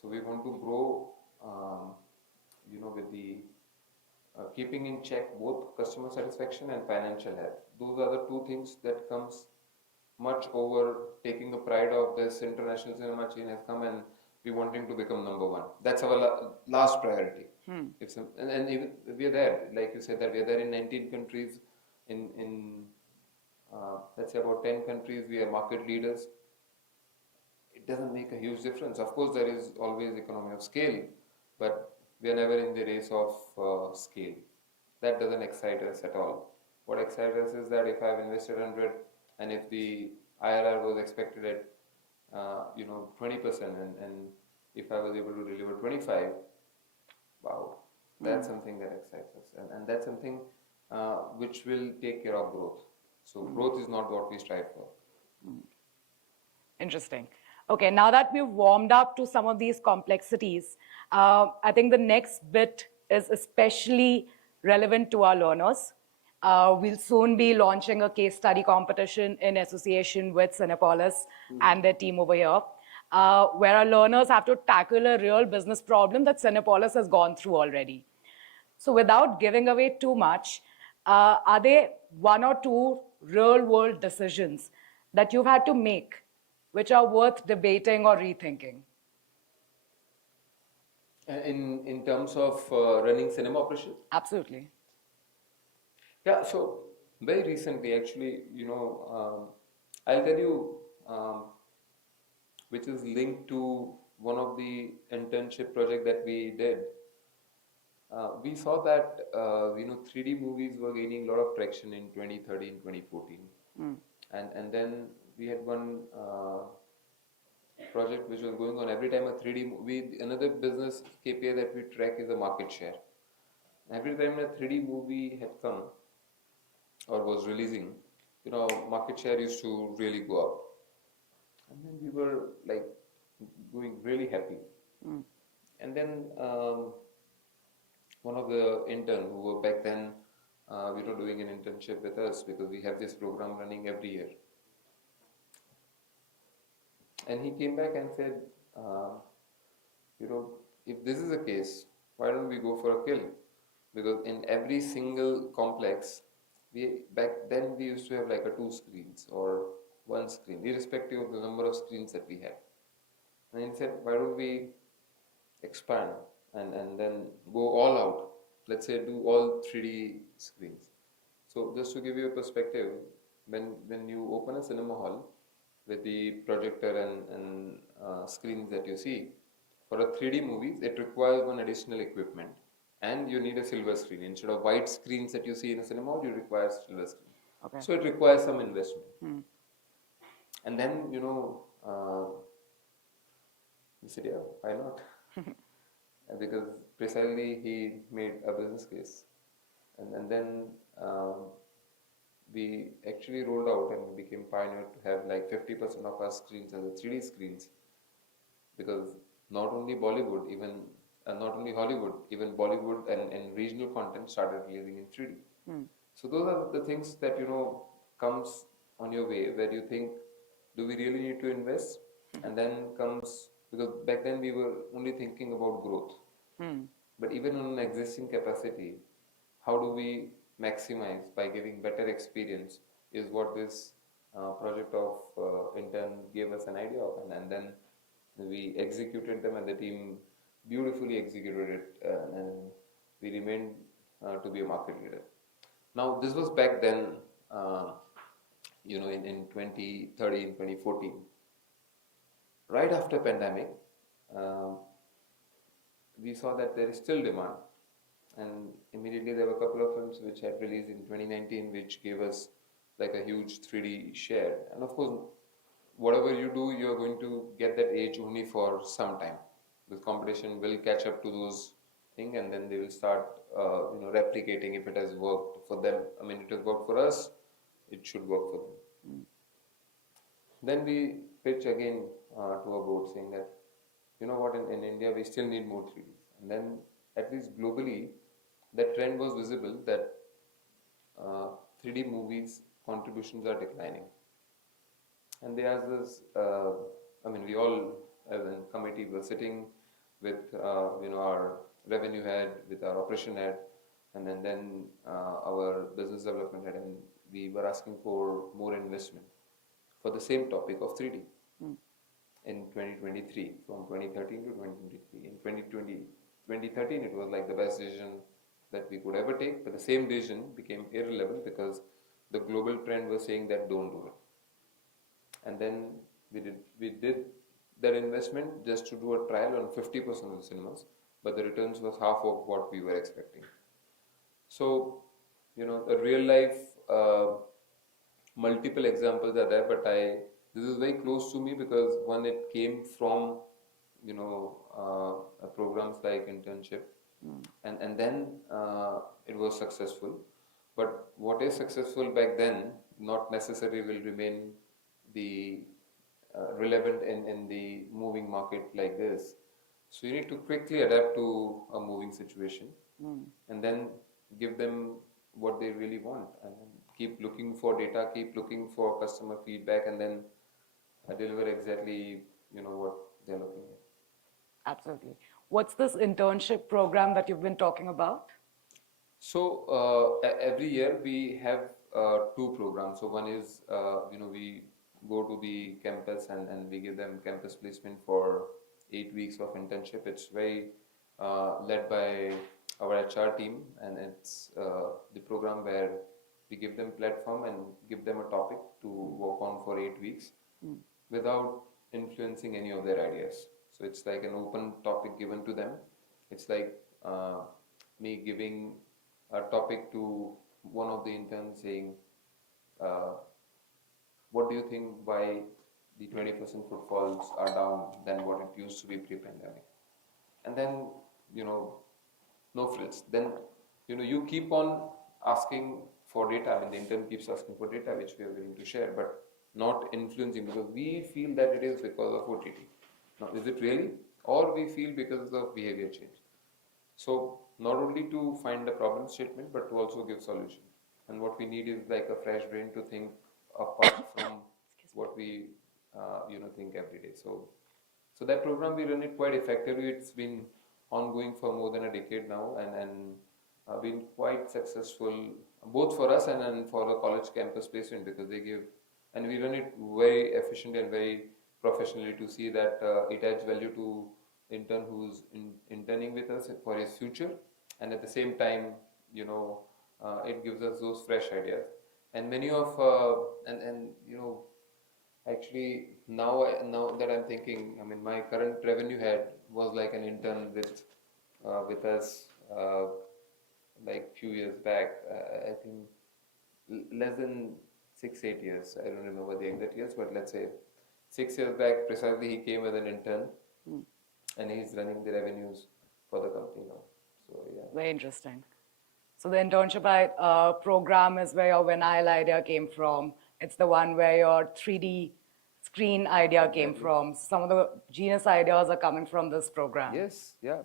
So we want to grow, with the keeping in check both customer satisfaction and financial health. Those are the two things that comes much over taking a pride of this international cinema chain has come and we wanting to become number one. That's our last priority. If some, and even we are there, like you said, that we are there in 19 countries. In let's say about 10 countries, we are market leaders. It doesn't make a huge difference. Of course, there is always economy of scale, but we are never in the race of scale. That doesn't excite us at all. What excites us is that if I have invested 100 and if the IRR was expected at 20%, and if I was able to deliver 25, wow, that's something that excites us, and that's something which will take care of growth. So growth is not what we strive for. Interesting. Okay, now that we've warmed up to some of these complexities, I think the next bit is especially relevant to our learners. We'll soon be launching a case study competition in association with Cinepolis and their team over here, where our learners have to tackle a real business problem that Cinepolis has gone through already. So without giving away too much, are there one or two real-world decisions that you've had to make which are worth debating or rethinking? In terms of running cinema operation? Absolutely. Yeah, so very recently, actually, I'll tell you, which is linked to one of the internship project that we did. We saw that 3D movies were gaining a lot of traction in 2013, 2014, and then we had one project which was going on every time a 3D movie. Another business KPI that we track is the market share. Every time a 3D movie had come or was releasing, market share used to really go up, and then we were like going really happy. And then one of the intern who were back then, doing an internship with us because we have this program running every year. And he came back and said, uh, if this is the case, why don't we go for a kill? Because in every single complex, back then we used to have like a 2 screens or 1 screen, irrespective of the number of screens that we had. And he said, why don't we expand and then go all out? Let's say do all 3D screens. So just to give you a perspective, when you open a cinema hall with the projector and screens that you see, for a 3D movies, it requires one additional equipment, and you need a silver screen. Instead of white screens that you see in a cinema hall, you require silver screen. Okay. So it requires some investment. And then, he said, yeah, why not? Because precisely he made a business case. And then we actually rolled out and we became pioneer to have like 50% of our screens as a 3D screens, because not only Bollywood, even not only Hollywood, even Bollywood and regional content started releasing in 3D. So those are the things that comes on your way where you think, do we really need to invest? And then comes, because back then we were only thinking about growth. But even on an existing capacity, how do we maximize by giving better experience is what this project of intern gave us an idea of, and then we executed them and the team beautifully executed it, and we remained to be a market leader. Now this was back then, in 2013, 2014, right after pandemic. We saw that there is still demand, and immediately there were a couple of films which had released in 2019 which gave us like a huge 3D share. And of course, whatever you do, you're going to get that age only for some time. This competition will catch up to those things, and then they will start replicating if it has worked for them. I mean, it has worked for us, it should work for them. Then we pitch again to a board saying that, you know what, in India we still need more 3Ds. And then at least globally, that trend was visible that 3D movies contributions are declining. And they asked us, we all as a committee were sitting with our revenue head, with our operation head, and then our business development head, and we were asking for more investment for the same topic of 3D. In 2023, from 2013 to 2023. In 2013, it was like the best decision that we could ever take, but the same decision became irrelevant because the global trend was saying that don't do it. And then we did that investment just to do a trial on 50% of the cinemas, but the returns was half of what we were expecting. So, a real life multiple examples are there, but this is very close to me because one, it came from programs like Internship, and then it was successful. But what is successful back then not necessarily will remain the relevant in the moving market like this. So you need to quickly adapt to a moving situation, and then give them what they really want, and keep looking for data, keep looking for customer feedback, and then deliver exactly what they're looking at. Absolutely. What's this internship program that you've been talking about? So every year we have 2 programs. So one is we go to the campus and we give them campus placement for 8 weeks of internship. It's very led by our HR team, and it's the program where we give them platform and give them a topic to work on for 8 weeks without influencing any of their ideas. So it's like an open topic given to them. It's like me giving a topic to one of the interns saying, what do you think why the 20% footfalls are down than what it used to be pre-pandemic? And then, no frills. Then, you keep on asking for data, and the intern keeps asking for data, which we are willing to share, but not influencing, because we feel that it is because of OTT. Now, is it really? or we feel because of behavior change. So not only to find the problem statement, but to also give solution. And what we need is like a fresh brain to think apart from what we think every day. So that program we run it quite effectively. It's been ongoing for more than a decade now, and been quite successful both for us and for the college campus placement, because they give, and we run it very efficiently and very professionally to see that it adds value to intern who's interning with us for his future, and at the same time, it gives us those fresh ideas. And many of and actually, now that I'm thinking, I mean, my current revenue head was like an intern with us like few years back. I think less than 6 8 years. I don't remember the exact years, but let's say 6 years back precisely he came as an intern, and he's running the revenues for the company now. So yeah. Very interesting. So the internship program is where your vinyl idea came from. It's the one where your 3D screen idea came from. Some of the genius ideas are coming from this program. Yes, yeah.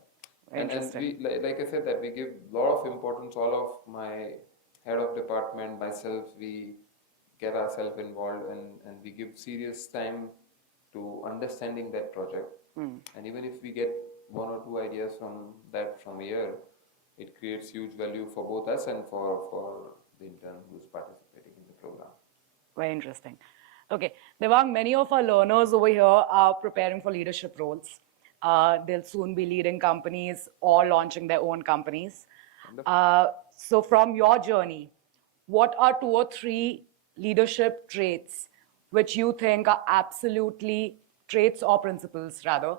Very And interesting. we, like I said, that we give a lot of importance, all of my head of department, myself, we get ourselves involved, and we give serious time to understanding that project. And even if we get one or two ideas from a year, it creates huge value for both us and for the intern who's participating in the program. Very interesting. Okay, Devang, many of our learners over here are preparing for leadership roles. They'll soon be leading companies or launching their own companies. So from your journey, what are 2 or 3 leadership traits which you think are absolutely, traits or principles rather,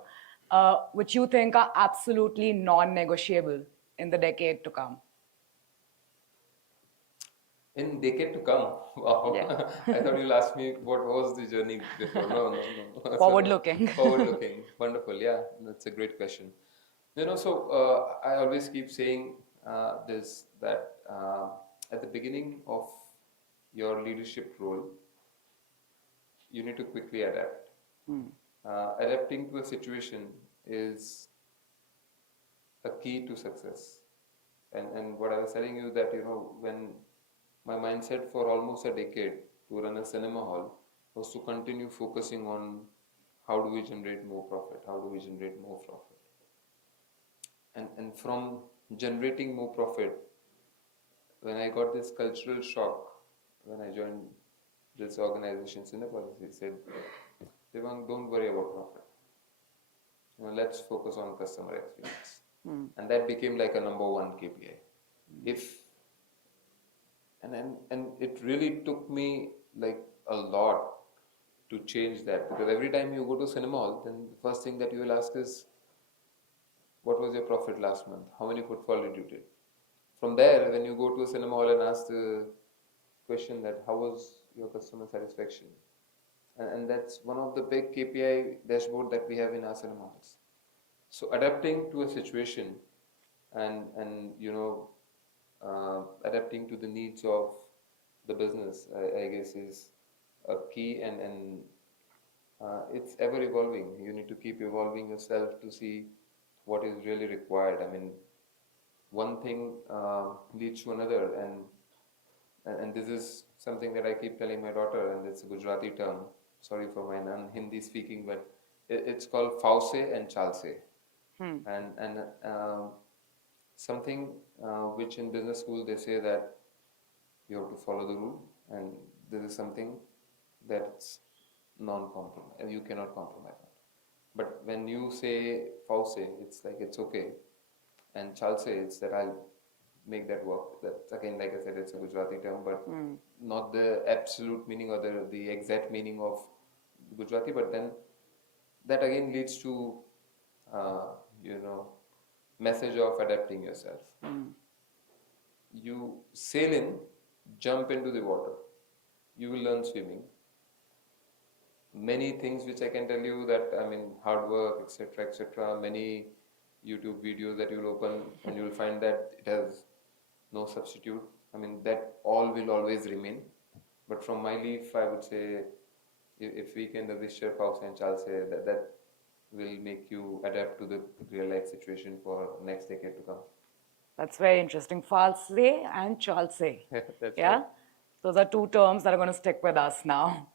which you think are absolutely non-negotiable in the decade to come? In decade to come, wow. Yeah. I thought you'll ask me what was the journey before. No. Forward looking. Forward looking. Wonderful. Yeah, that's a great question. I always keep saying this, that at the beginning of your leadership role, you need to quickly adapt. Adapting to a situation is a key to success. And what I was telling you that, when my mindset for almost a decade to run a cinema hall was to continue focusing on how do we generate more profit, how do we generate more profit. And from generating more profit, when I got this cultural shock, when I joined this organization, Cinepolis, he said, Devang, don't worry about profit. Let's focus on customer experience. And that became like a number 1 KPI. And it really took me like a lot to change that, because every time you go to cinema hall, then the first thing that you will ask is, what was your profit last month? How many footfall did you do? From there, when you go to a cinema hall and ask the question that how was your customer satisfaction? And that's one of the big KPI dashboard that we have in our cinema halls. So adapting to a situation and adapting to the needs of the business, I guess, is a key, and it's ever evolving. You need to keep evolving yourself to see what is really required. I mean, one thing leads to another, and this is something that I keep telling my daughter, and it's a Gujarati term. Sorry for my non-Hindi speaking, but it's called facets and chalse. And something which in business school they say that you have to follow the rule, and this is something that's non-compromise. You cannot compromise on. But when you say facet, it's like it's okay, and chalse, it's that I'll make that work. That's again, like I said, it's a Gujarati term, but not the absolute meaning or the exact meaning of Gujarati. But then that again leads to message of adapting yourself. You sail in, jump into the water, you will learn swimming. Many things which I can tell you, that I mean, hard work, etc., many YouTube videos that you'll open and you'll find that it has no substitute. I mean, that all will always remain. But from my leaf, I would say, if we can register Fox and Charles say that will make you adapt to the real life situation for next decade to come. That's very interesting. False and chalse. That's Yeah? right. Those are two terms that are going to stick with us now.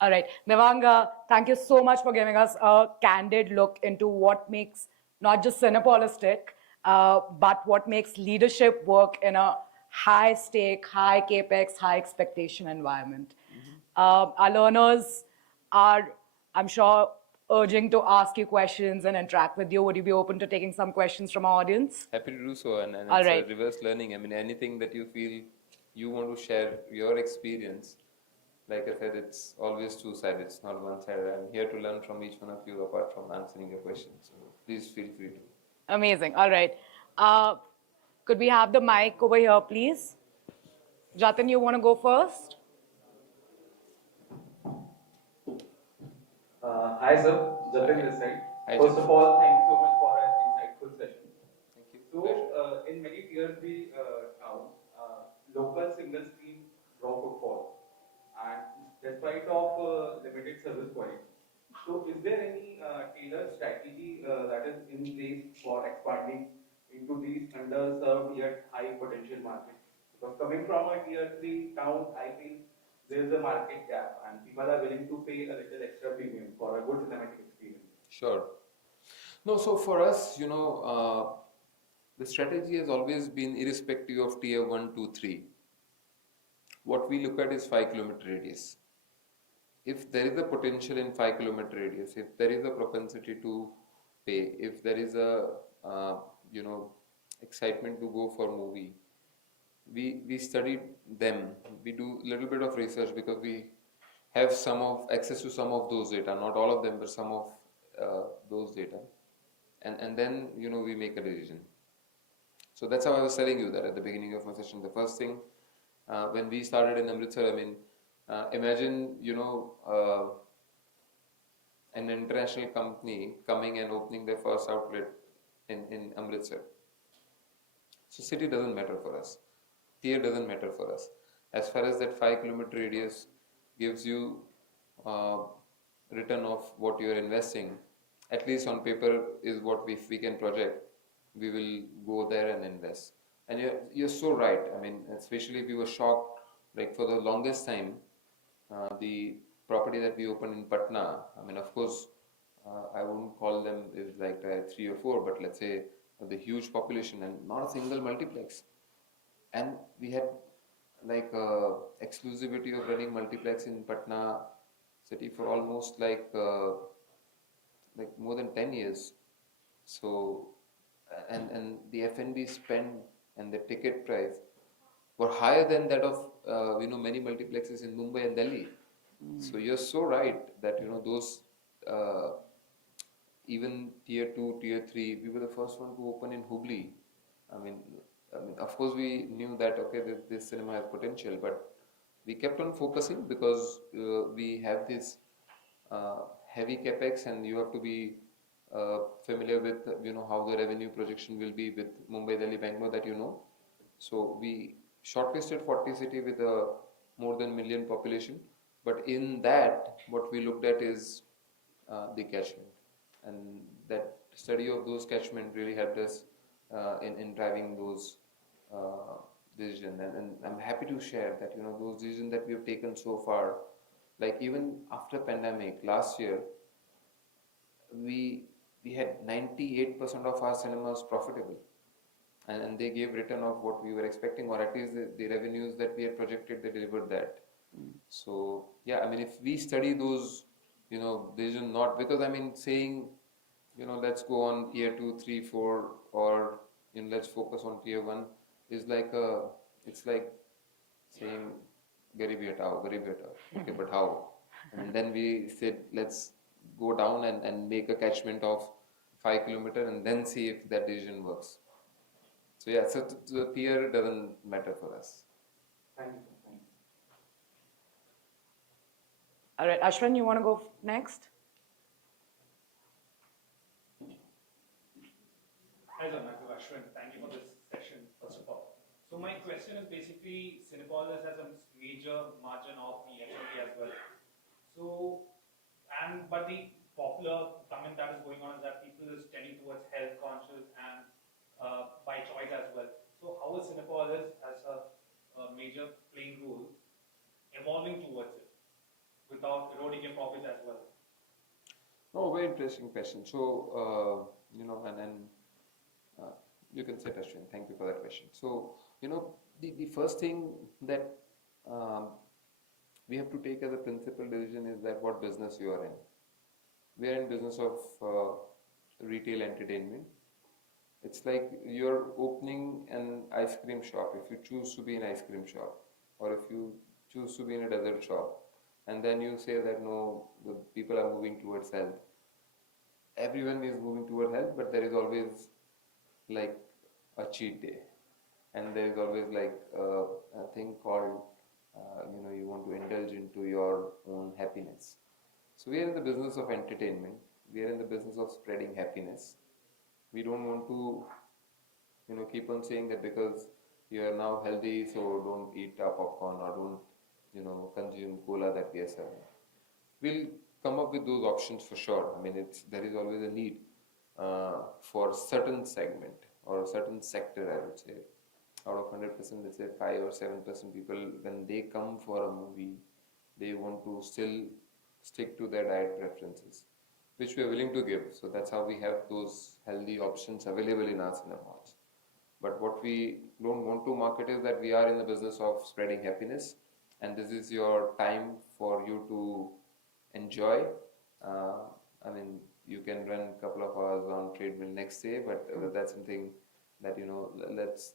All right. Devang, thank you so much for giving us a candid look into what makes not just Cinepolis tick, but what makes leadership work in a high stake, high capex, high expectation environment. Our learners are, I'm sure, urging to ask you questions and interact with you. Would you be open to taking some questions from our audience? Happy to do so, and All it's a right. reverse learning. I mean, anything that you feel you want to share your experience, like I said, it's always two-sided, it's not one-sided. I'm here to learn from each one of you apart from answering your questions. So please feel free to. Amazing. All right. Could we have the mic over here, please? Jatin, you want to go first? Hi, sir. Jatin this side. Hi, First Jatin. of all, thank you so much for an insightful session. Thank you. So, Pleasure. in many tier 3 towns, local single screen draw footfall, and despite of limited service quality. So, is there any tailored strategy that is in place for expanding into these underserved yet high potential markets? Because coming from a tier 3 town, I feel there is a market gap, and people are willing to pay a little extra premium for a good cinematic experience. Sure. No, so for us, the strategy has always been irrespective of tier 1, 2, 3. What we look at is 5 kilometer radius. If there is a potential in 5 kilometer radius, if there is a propensity to pay, if there is a excitement to go for movie, we study them. We do a little bit of research because we have some of access to some of those data, not all of them, but some of those data, and then we make a decision. So that's how I was telling you that at the beginning of my session. The first thing when we started in Amritsar, I mean, imagine an international company coming and opening their first outlet in Amritsar. So city doesn't matter for us. Tier doesn't matter for us. As far as that 5 kilometer radius gives you return of what you are investing, at least on paper is what we can project. We will go there and invest. And you're so right. I mean, especially we were shocked, like for the longest time, the property that we opened in Patna, I mean, of course, I wouldn't call them is like 3 or 4, but let's say the huge population and not a single multiplex. And we had like exclusivity of running multiplex in Patna city for almost like more than 10 years. So, and the F&B spend and the ticket price were higher than that of many multiplexes in Mumbai and Delhi. So you're so right that those even tier 2, tier 3, we were the first one to open in Hubli. I mean, of course we knew that okay, this cinema has potential, but we kept on focusing because we have this heavy capex, and you have to be familiar with how the revenue projection will be with Mumbai, Delhi, Bangalore that So we shortlisted 40 city with a more than million population, but in that what we looked at is the catchment, and that study of those catchment really helped us in driving those decisions. And I'm happy to share that those decisions that we have taken so far, like even after pandemic last year, we had 98% of our cinemas profitable, and they gave return of what we were expecting, or at least the revenues that we had projected, they delivered that. So yeah, I mean, if we study those decision, not because saying let's go on tier 2, 3, 4, or let's focus on tier 1 is like it's like saying garibi hatao. Okay, but how? And then we said let's go down and make a catchment of 5 kilometer and then see if that decision works. So yeah, so the tier doesn't matter for us. Thank you. Thank you. All right, Ashwin, you want to go next? Hi, sir. I'm Ashwin. Thank you for this session, first of all. So my question is basically, Cinepolis has a major margin of the F&B as well. So, but the popular Tamil phenomenon that is going on is that people is tending towards health conscious and by choice as well. So how is Cinepolis as a major playing role evolving towards it without eroding your profits as well? Oh, very interesting question. So, you can say, Ashwin, thank you for that question. So, the first thing that um, we have to take as a principal decision is that what business you are in. We are in business of retail entertainment. It's like you're opening an ice cream shop. If you choose to be an ice cream shop, or if you choose to be in a dessert shop, and then you say that no, the people are moving towards health. Everyone is moving toward health, but there is always like a cheat day, and there is always like a thing called you want to indulge into your own happiness. So we are in the business of entertainment. We are in the business of spreading happiness. We don't want to keep on saying that because you are now healthy, so don't eat popcorn or don't consume cola that we are serving. We'll come up with those options for sure. I mean, there is always a need for certain segment or a certain sector, I would say. Out of 100%, let's say 5 or 7% people, when they come for a movie, they want to still stick to their diet preferences, which we are willing to give. So that's how we have those healthy options available in our cinema halls. But what we don't want to market is that we are in the business of spreading happiness, and this is your time for you to enjoy. I mean, you can run a couple of hours on treadmill next day, but that's something that let's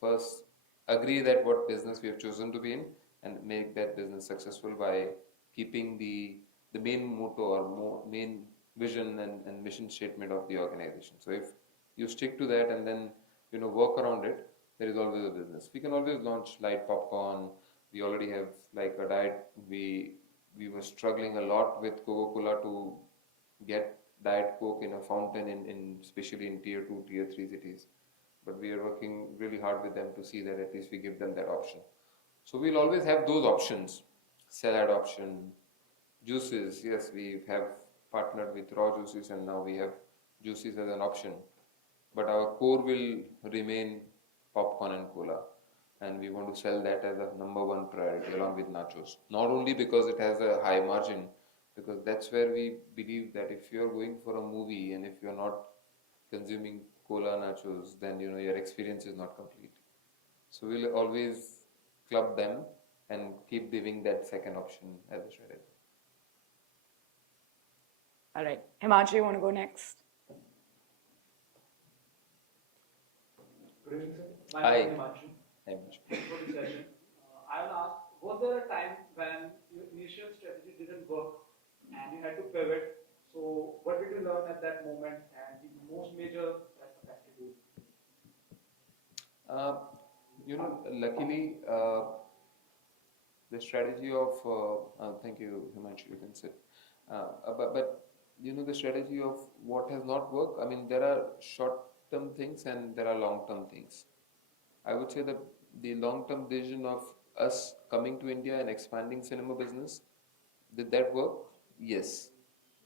first agree that what business we have chosen to be in, and make that business successful by keeping the main motto or main vision and mission statement of the organization. So if you stick to that and then work around it, there is always a business. We can always launch light popcorn. We already have like a diet. We were struggling a lot with Coca-Cola to get Diet Coke in a fountain especially in tier 2, tier 3 cities. But we are working really hard with them to see that at least we give them that option. So we'll always have those options. Salad option, juices. Yes, we have partnered with raw juices and now we have juices as an option. But our core will remain popcorn and cola. And we want to sell that as a number one priority along with nachos. Not only because it has a high margin, because that's where we believe that if you're going for a movie and if you're not consuming cola nachos, then your experience is not complete. So we'll always club them and keep giving that second option as a strategy. All right. Himanshu, you want to go next? Good evening, sir. My Hi. name is Himanshu. Hi, Manish. Thank you for the session. I will ask, was there a time when your initial strategy didn't work and you had to pivot? So what did you learn at that moment and the most major that affected you? Luckily, the strategy of thank you, Himanshu. You can sit. But the strategy of what has not worked. I mean, there are short-term things and there are long-term things. I would say that the long-term vision of us coming to India and expanding cinema business, did that work? Yes.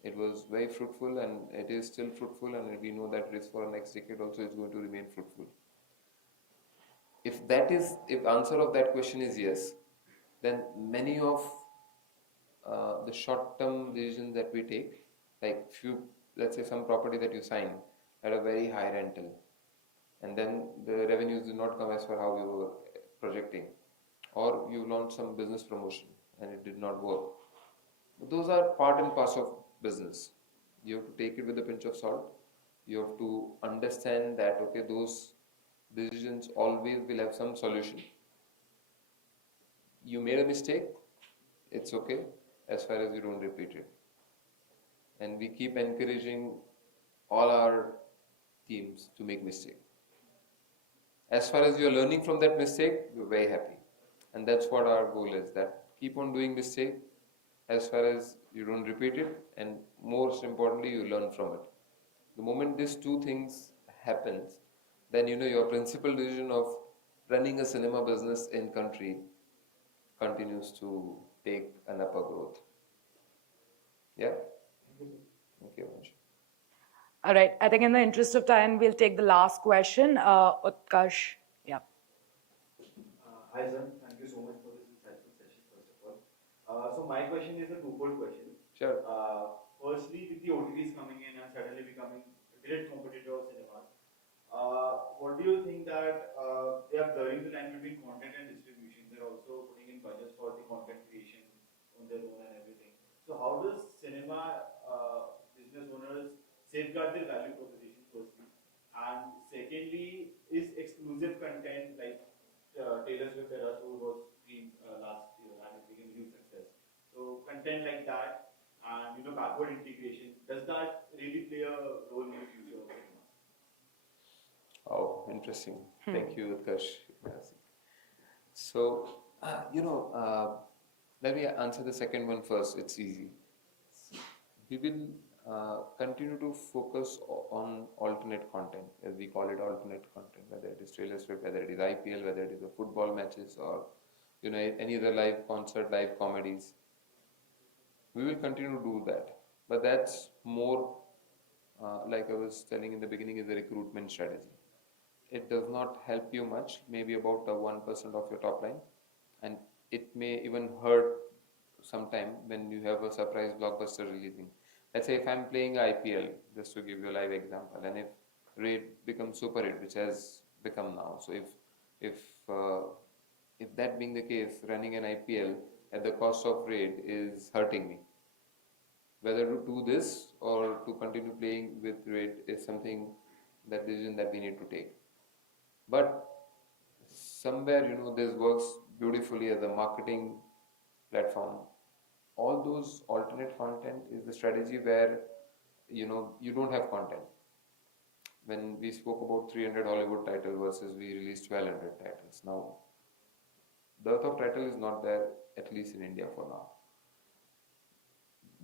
It was very fruitful and it is still fruitful, and we know that it is for the next decade also it's going to remain fruitful. If answer of that question is yes, then many of the short-term decisions that we take, like let's say some property that you sign at a very high rental, and then the revenues did not come as per how we were projecting, or you launched some business promotion and it did not work. Those are part and parcel of business. You have to take it with a pinch of salt. You have to understand that okay, those decisions always will have some solution. You made a mistake, it's okay as far as you don't repeat it. And we keep encouraging all our teams to make mistakes. As far as you're learning from that mistake, we're very happy. And that's what our goal is, that keep on doing mistake as far as you don't repeat it, and most importantly, you learn from it. The moment these two things happens, then your principal decision of running a cinema business in country continues to take an upper growth. Yeah? Thank you, Manish. All right. I think in the interest of time, we'll take the last question. Utkarsh. Yeah. Hi, sir. Thank you so much for this insightful session, first of all. So my question is a two-fold question. Sure. Firstly, with the OTTs coming in and suddenly becoming a direct competitor of cinemas, what do you think that they are blurring the line between content and distribution? They're also putting in budgets for the content creation on their own and everything. So how does cinema business owners safeguard their value proposition firstly? And secondly, is exclusive content like Taylor Swift era tour was streamed last year and it became a huge success. So content like that and backward integration, does that really play a role in the future of cinema? Oh, interesting. Thank you, Utkarsh. Yes. So, let me answer the second one first. It's easy. We will continue to focus on alternate content, as we call it, alternate content, whether it is Taylor Swift, whether it is IPL, whether it is the football matches, or any other live concert, live comedies. We will continue to do that, but that's more like I was telling in the beginning, is a recruitment strategy. It does not help you much, maybe about 1% of your top line, and it may even hurt sometime when you have a surprise blockbuster releasing. Let's say if I'm playing IPL, just to give you a live example, and if Raid becomes super hit, which has become now, so if uh, if that being the case, running an IPL at the cost of Raid is hurting me. Whether to do this or to continue playing with Raid is something, that decision that we need to take. But somewhere, this works beautifully as a marketing platform. All those alternate content is the strategy where, you don't have content. When we spoke about 300 Hollywood titles versus we released 1200 titles. Now, the dearth of title is not there, at least in India for now.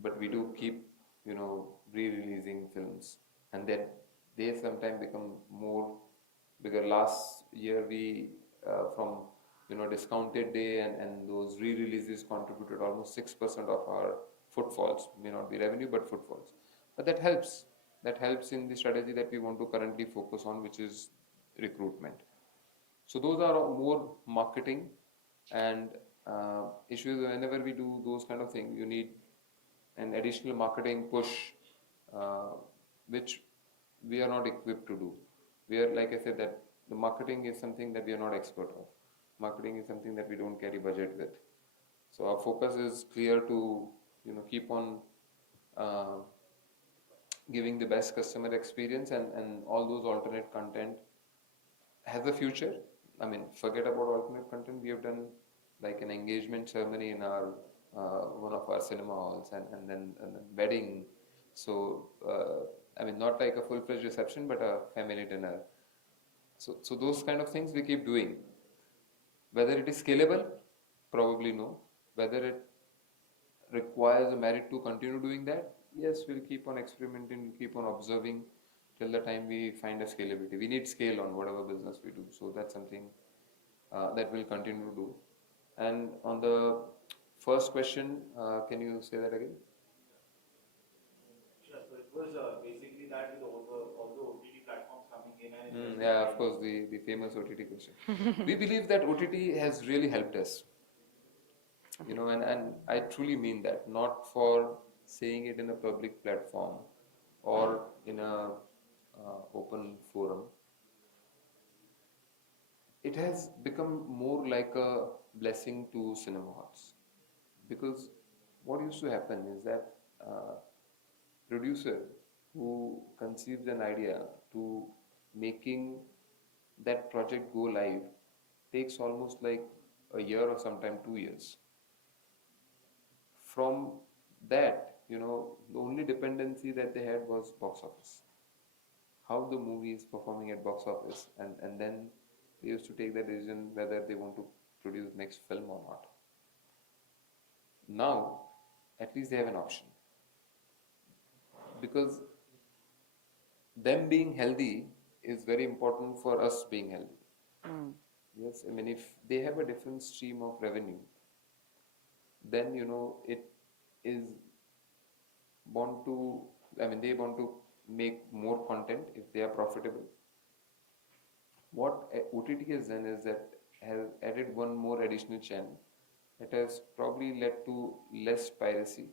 But we do keep, re-releasing films, and then they sometimes become more bigger. Last year we from discounted day and those re-releases contributed almost 6% of our footfalls. May not be revenue, but footfalls. But that helps in the strategy that we want to currently focus on, which is recruitment. So those are more marketing and issues. Whenever we do those kind of things, you need an additional marketing push, uh, which we are not equipped to do. We are, like I said, that the marketing is something that we are not expert of. Marketing is something that we don't carry budget with. So our focus is clear to keep on uh, giving the best customer experience, and all those alternate content has a future. I mean, forget about alternate content. We have done like an engagement ceremony in our one of our cinema halls, and then wedding. So I mean, not like a full-fledged reception, but a family dinner. So those kind of things we keep doing. Whether it is scalable, probably no. Whether it requires a merit to continue doing that, yes, we'll keep on experimenting, we'll keep on observing till the time we find a scalability. We need scale on whatever business we do, so that's something that we'll continue to do. And on the first question, can you say that again? Sure. So it was basically that with all the OTT platforms coming in and Yeah, of course, the famous OTT question. We believe that OTT has really helped us, and I truly mean that, not for saying it in a public platform or in a open forum. It has become more like a blessing to cinema halls, because what used to happen is that producer who conceives an idea to making that project go live takes almost like a year or sometime 2 years. From that, the only dependency that they had was box office. How the movie is performing at box office, and then they used to take the decision whether they want to produce next film or not. Now, at least they have an option, because them being healthy is very important for us being healthy. Yes, I mean, if they have a different stream of revenue, then it is want to. I mean, they want to make more content if they are profitable. What OTT has done is that has added one more additional channel. It has probably led to less piracy.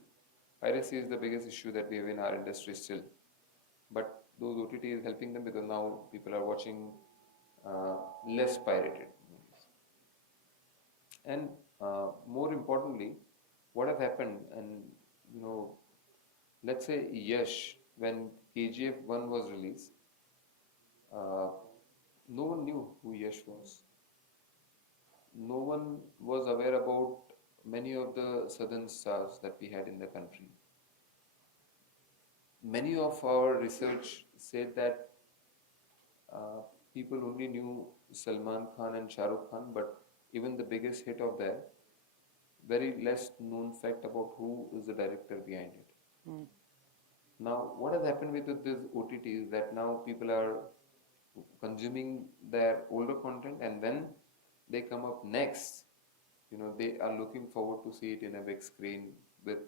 Piracy is the biggest issue that we have in our industry still. But those OTT is helping them because now people are watching less pirated movies. And more importantly, what has happened, and you know, let's say Yash, when KGF 1 was released, uh, no one knew who Yash was. No one was aware about many of the southern stars that we had in the country. Many of our research said that uh, people only knew Salman Khan and Shah Rukh Khan, but even the biggest hit of their very less known fact about who is the director behind it. Now, what has happened with this OTT is that now people are consuming their older content, and when they come up next, they are looking forward to see it in a big screen with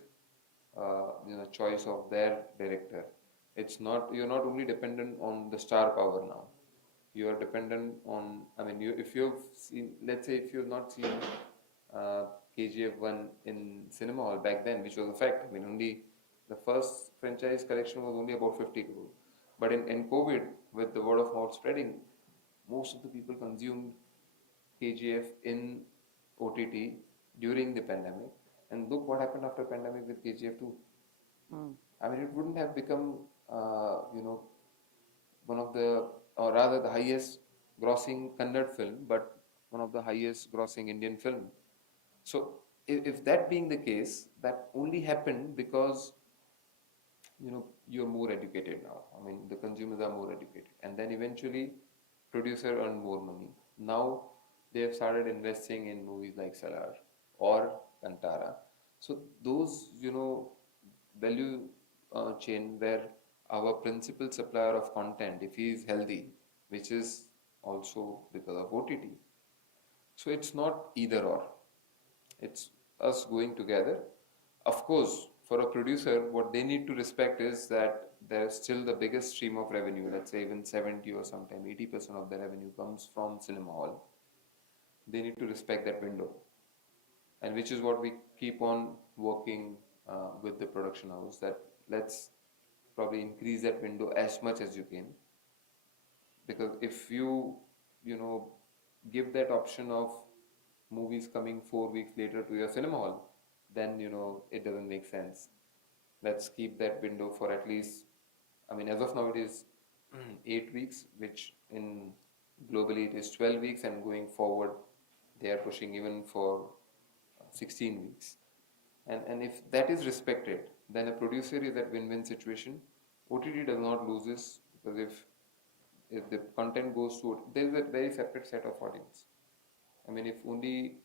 choice of their director. It's not, you're not only dependent on the star power now. You are dependent on, if you've seen, let's say if you've not seen KGF 1 in cinema hall back then, which was a fact. Only the first franchise collection was only about 50 crore. But in COVID, with the word of mouth spreading, most of the people consumed KGF in OTT during the pandemic. And look what happened after pandemic with KGF 2. It wouldn't have become, one of the, or rather the highest grossing Kannada film, but one of the highest grossing Indian film. So if that being the case, that only happened because you're more educated now. The consumers are more educated, and then eventually producer earn more money. Now they have started investing in movies like Salar or Kantara. So those value chain where our principal supplier of content, if he is healthy, which is also because of OTT. So it's not either or. It's us going together. Of course, for a producer, what they need to respect is that there is still the biggest stream of revenue. Let's say even 70 or sometimes 80% of the revenue comes from cinema hall. They need to respect that window, and which is what we keep on working with the production house. That let's probably increase that window as much as you can, because if you give that option of movies coming 4 weeks later to your cinema hall, then it doesn't make sense. Let's keep that window for at least, as of now it is 8 weeks, which in globally it is 12 weeks, and going forward they are pushing even for 16 weeks. And if that is respected, then a producer is at win-win situation. OTT does not lose this, because if the content goes to, there is a very separate set of audience. If only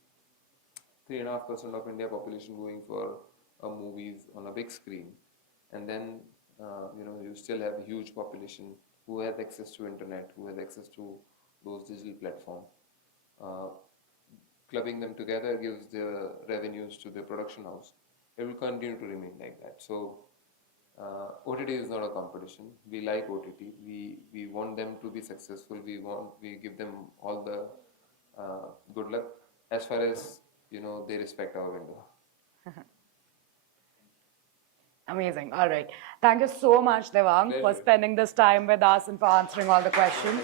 3.5% of India population going for movies on a big screen, and then you still have a huge population who has access to internet, who has access to those digital platforms. Clubbing them together gives the revenues to the production house. It will continue to remain like that. So OTT is not a competition. We like OTT. We want them to be successful. We give them all the good luck, as far as they respect our window. Amazing. All right. Thank you so much, Devang, for Pleasure. spending this time with us and for answering all the questions.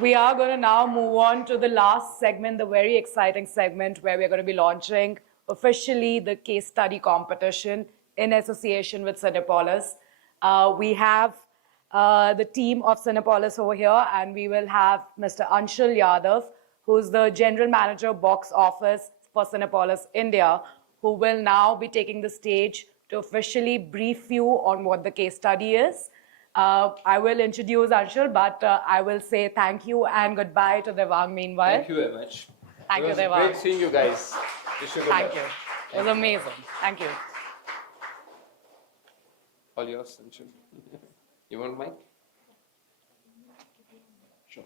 We are going to now move on to the last segment, the very exciting segment where we're going to be launching officially the case study competition in association with Cinepolis. We have the team of Cinepolis over here, and we will have Mr. Anshul Yadav, who's the General Manager Box Office for Cinepolis India, who will now be taking the stage to officially brief you on what the case study is. I will introduce Anshul, but I will say thank you and goodbye to Devang meanwhile. Thank you very much. Thank It you, was Devang. great seeing you guys. Wish you good Thank luck. you. It was amazing. Thank you. All yours, Anshul. You want mic? Sure.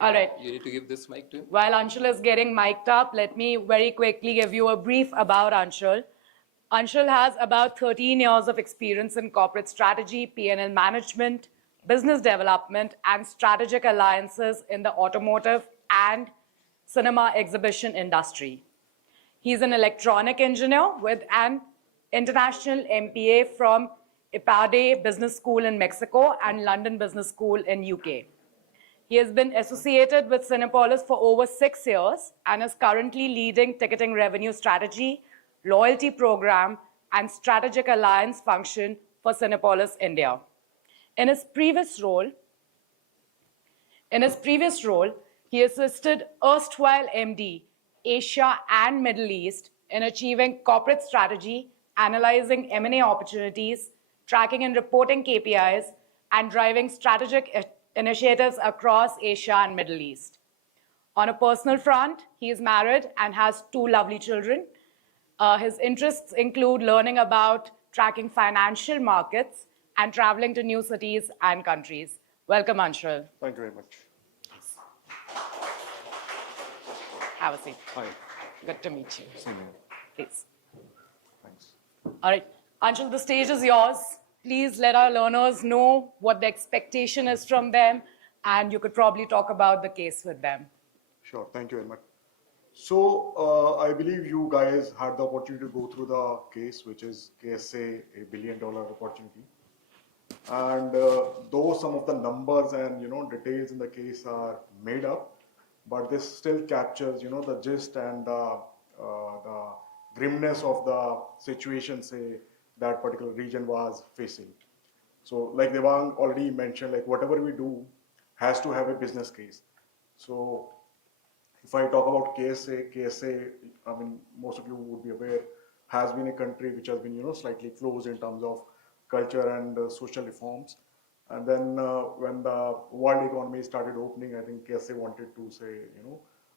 All right. You need to give this mic to him. While Anshul is getting mic'd up, let me very quickly give you a brief about Anshul. Anshul has about 13 years of experience in corporate strategy, P&L management, business development, and strategic alliances in the automotive and cinema exhibition industry. He's an electronic engineer with an international MPA from IPADE Business School in Mexico and London Business School in UK. He has been associated with Cinepolis for over 6 years and is currently leading ticketing revenue strategy, loyalty program, and strategic alliance function for Cinepolis India. In his previous role, he assisted erstwhile MD, Asia and Middle East, in achieving corporate strategy, analyzing M&A opportunities, tracking and reporting KPIs, and driving strategic initiatives across Asia and Middle East. On a personal front, he is married and has 2 lovely children. His interests include learning about tracking financial markets and traveling to new cities and countries. Welcome, Anshul. Thank you very much. Have a seat. Hi. Good to meet you. Same here. Please. Thanks. All right. Anshul, the stage is yours. Please let our learners know what the expectation is from them, and you could probably talk about the case with them. Sure. Thank you very much. So I believe you guys had the opportunity to go through the case, which is KSA, $1 billion opportunity. And though some of the numbers and details in the case are made up, but this still captures the gist and the grimness of the situation, say, that particular region was facing. So like Devang already mentioned, like whatever we do has to have a business case. So if I talk about KSA, I mean, most of you would be aware, has been a country which has been, slightly closed in terms of culture and social reforms. And then when the world economy started opening, I think KSA wanted to say,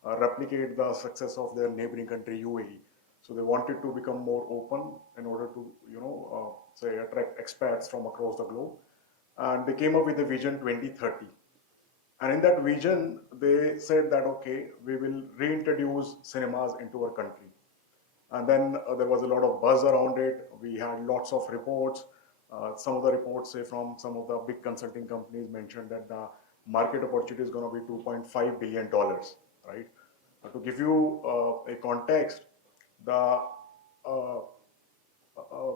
replicate the success of their neighboring country, UAE. So they wanted to become more open in order to, say, attract expats from across the globe. And they came up with a vision 2030. And in that vision, they said that, okay, we will reintroduce cinemas into our country. And then there was a lot of buzz around it. We had lots of reports. Some of the reports, say, from some of the big consulting companies mentioned that the market opportunity is going to be $2.5 billion, right? To give you a context, the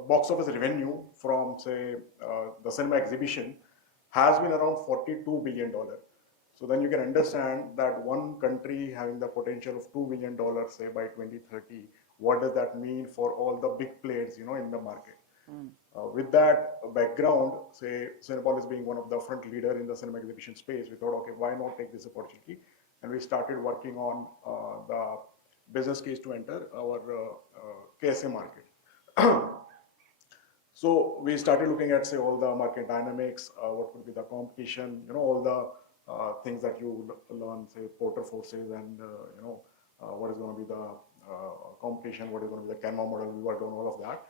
box office revenue from, say, the cinema exhibition has been around $42 billion. So then you can understand that one country having the potential of $2 billion, say, by 2030, what does that mean for all the big players, in the market? With that background, say, Cinepolis being one of the front leader in the cinema exhibition space, we thought, okay, why not take this opportunity? And we started working on the business case to enter our KSA market. So we started looking at, say, all the market dynamics, what would be the competition, all the things that you learn, say, Porter forces and, what is going to be the competition, what is going to be the Canva model, we worked on all of that.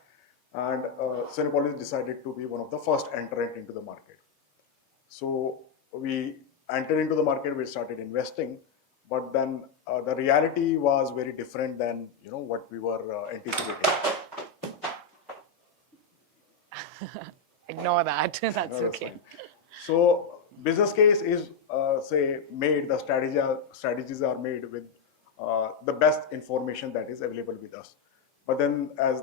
And Cinepolis decided to be one of the first entrant into the market. So we entered into the market, we started investing, but then the reality was very different than what we were anticipating. Ignore that. That's No, okay. fine. So business case is, say, made, the strategies are made with the best information that is available with us. But then as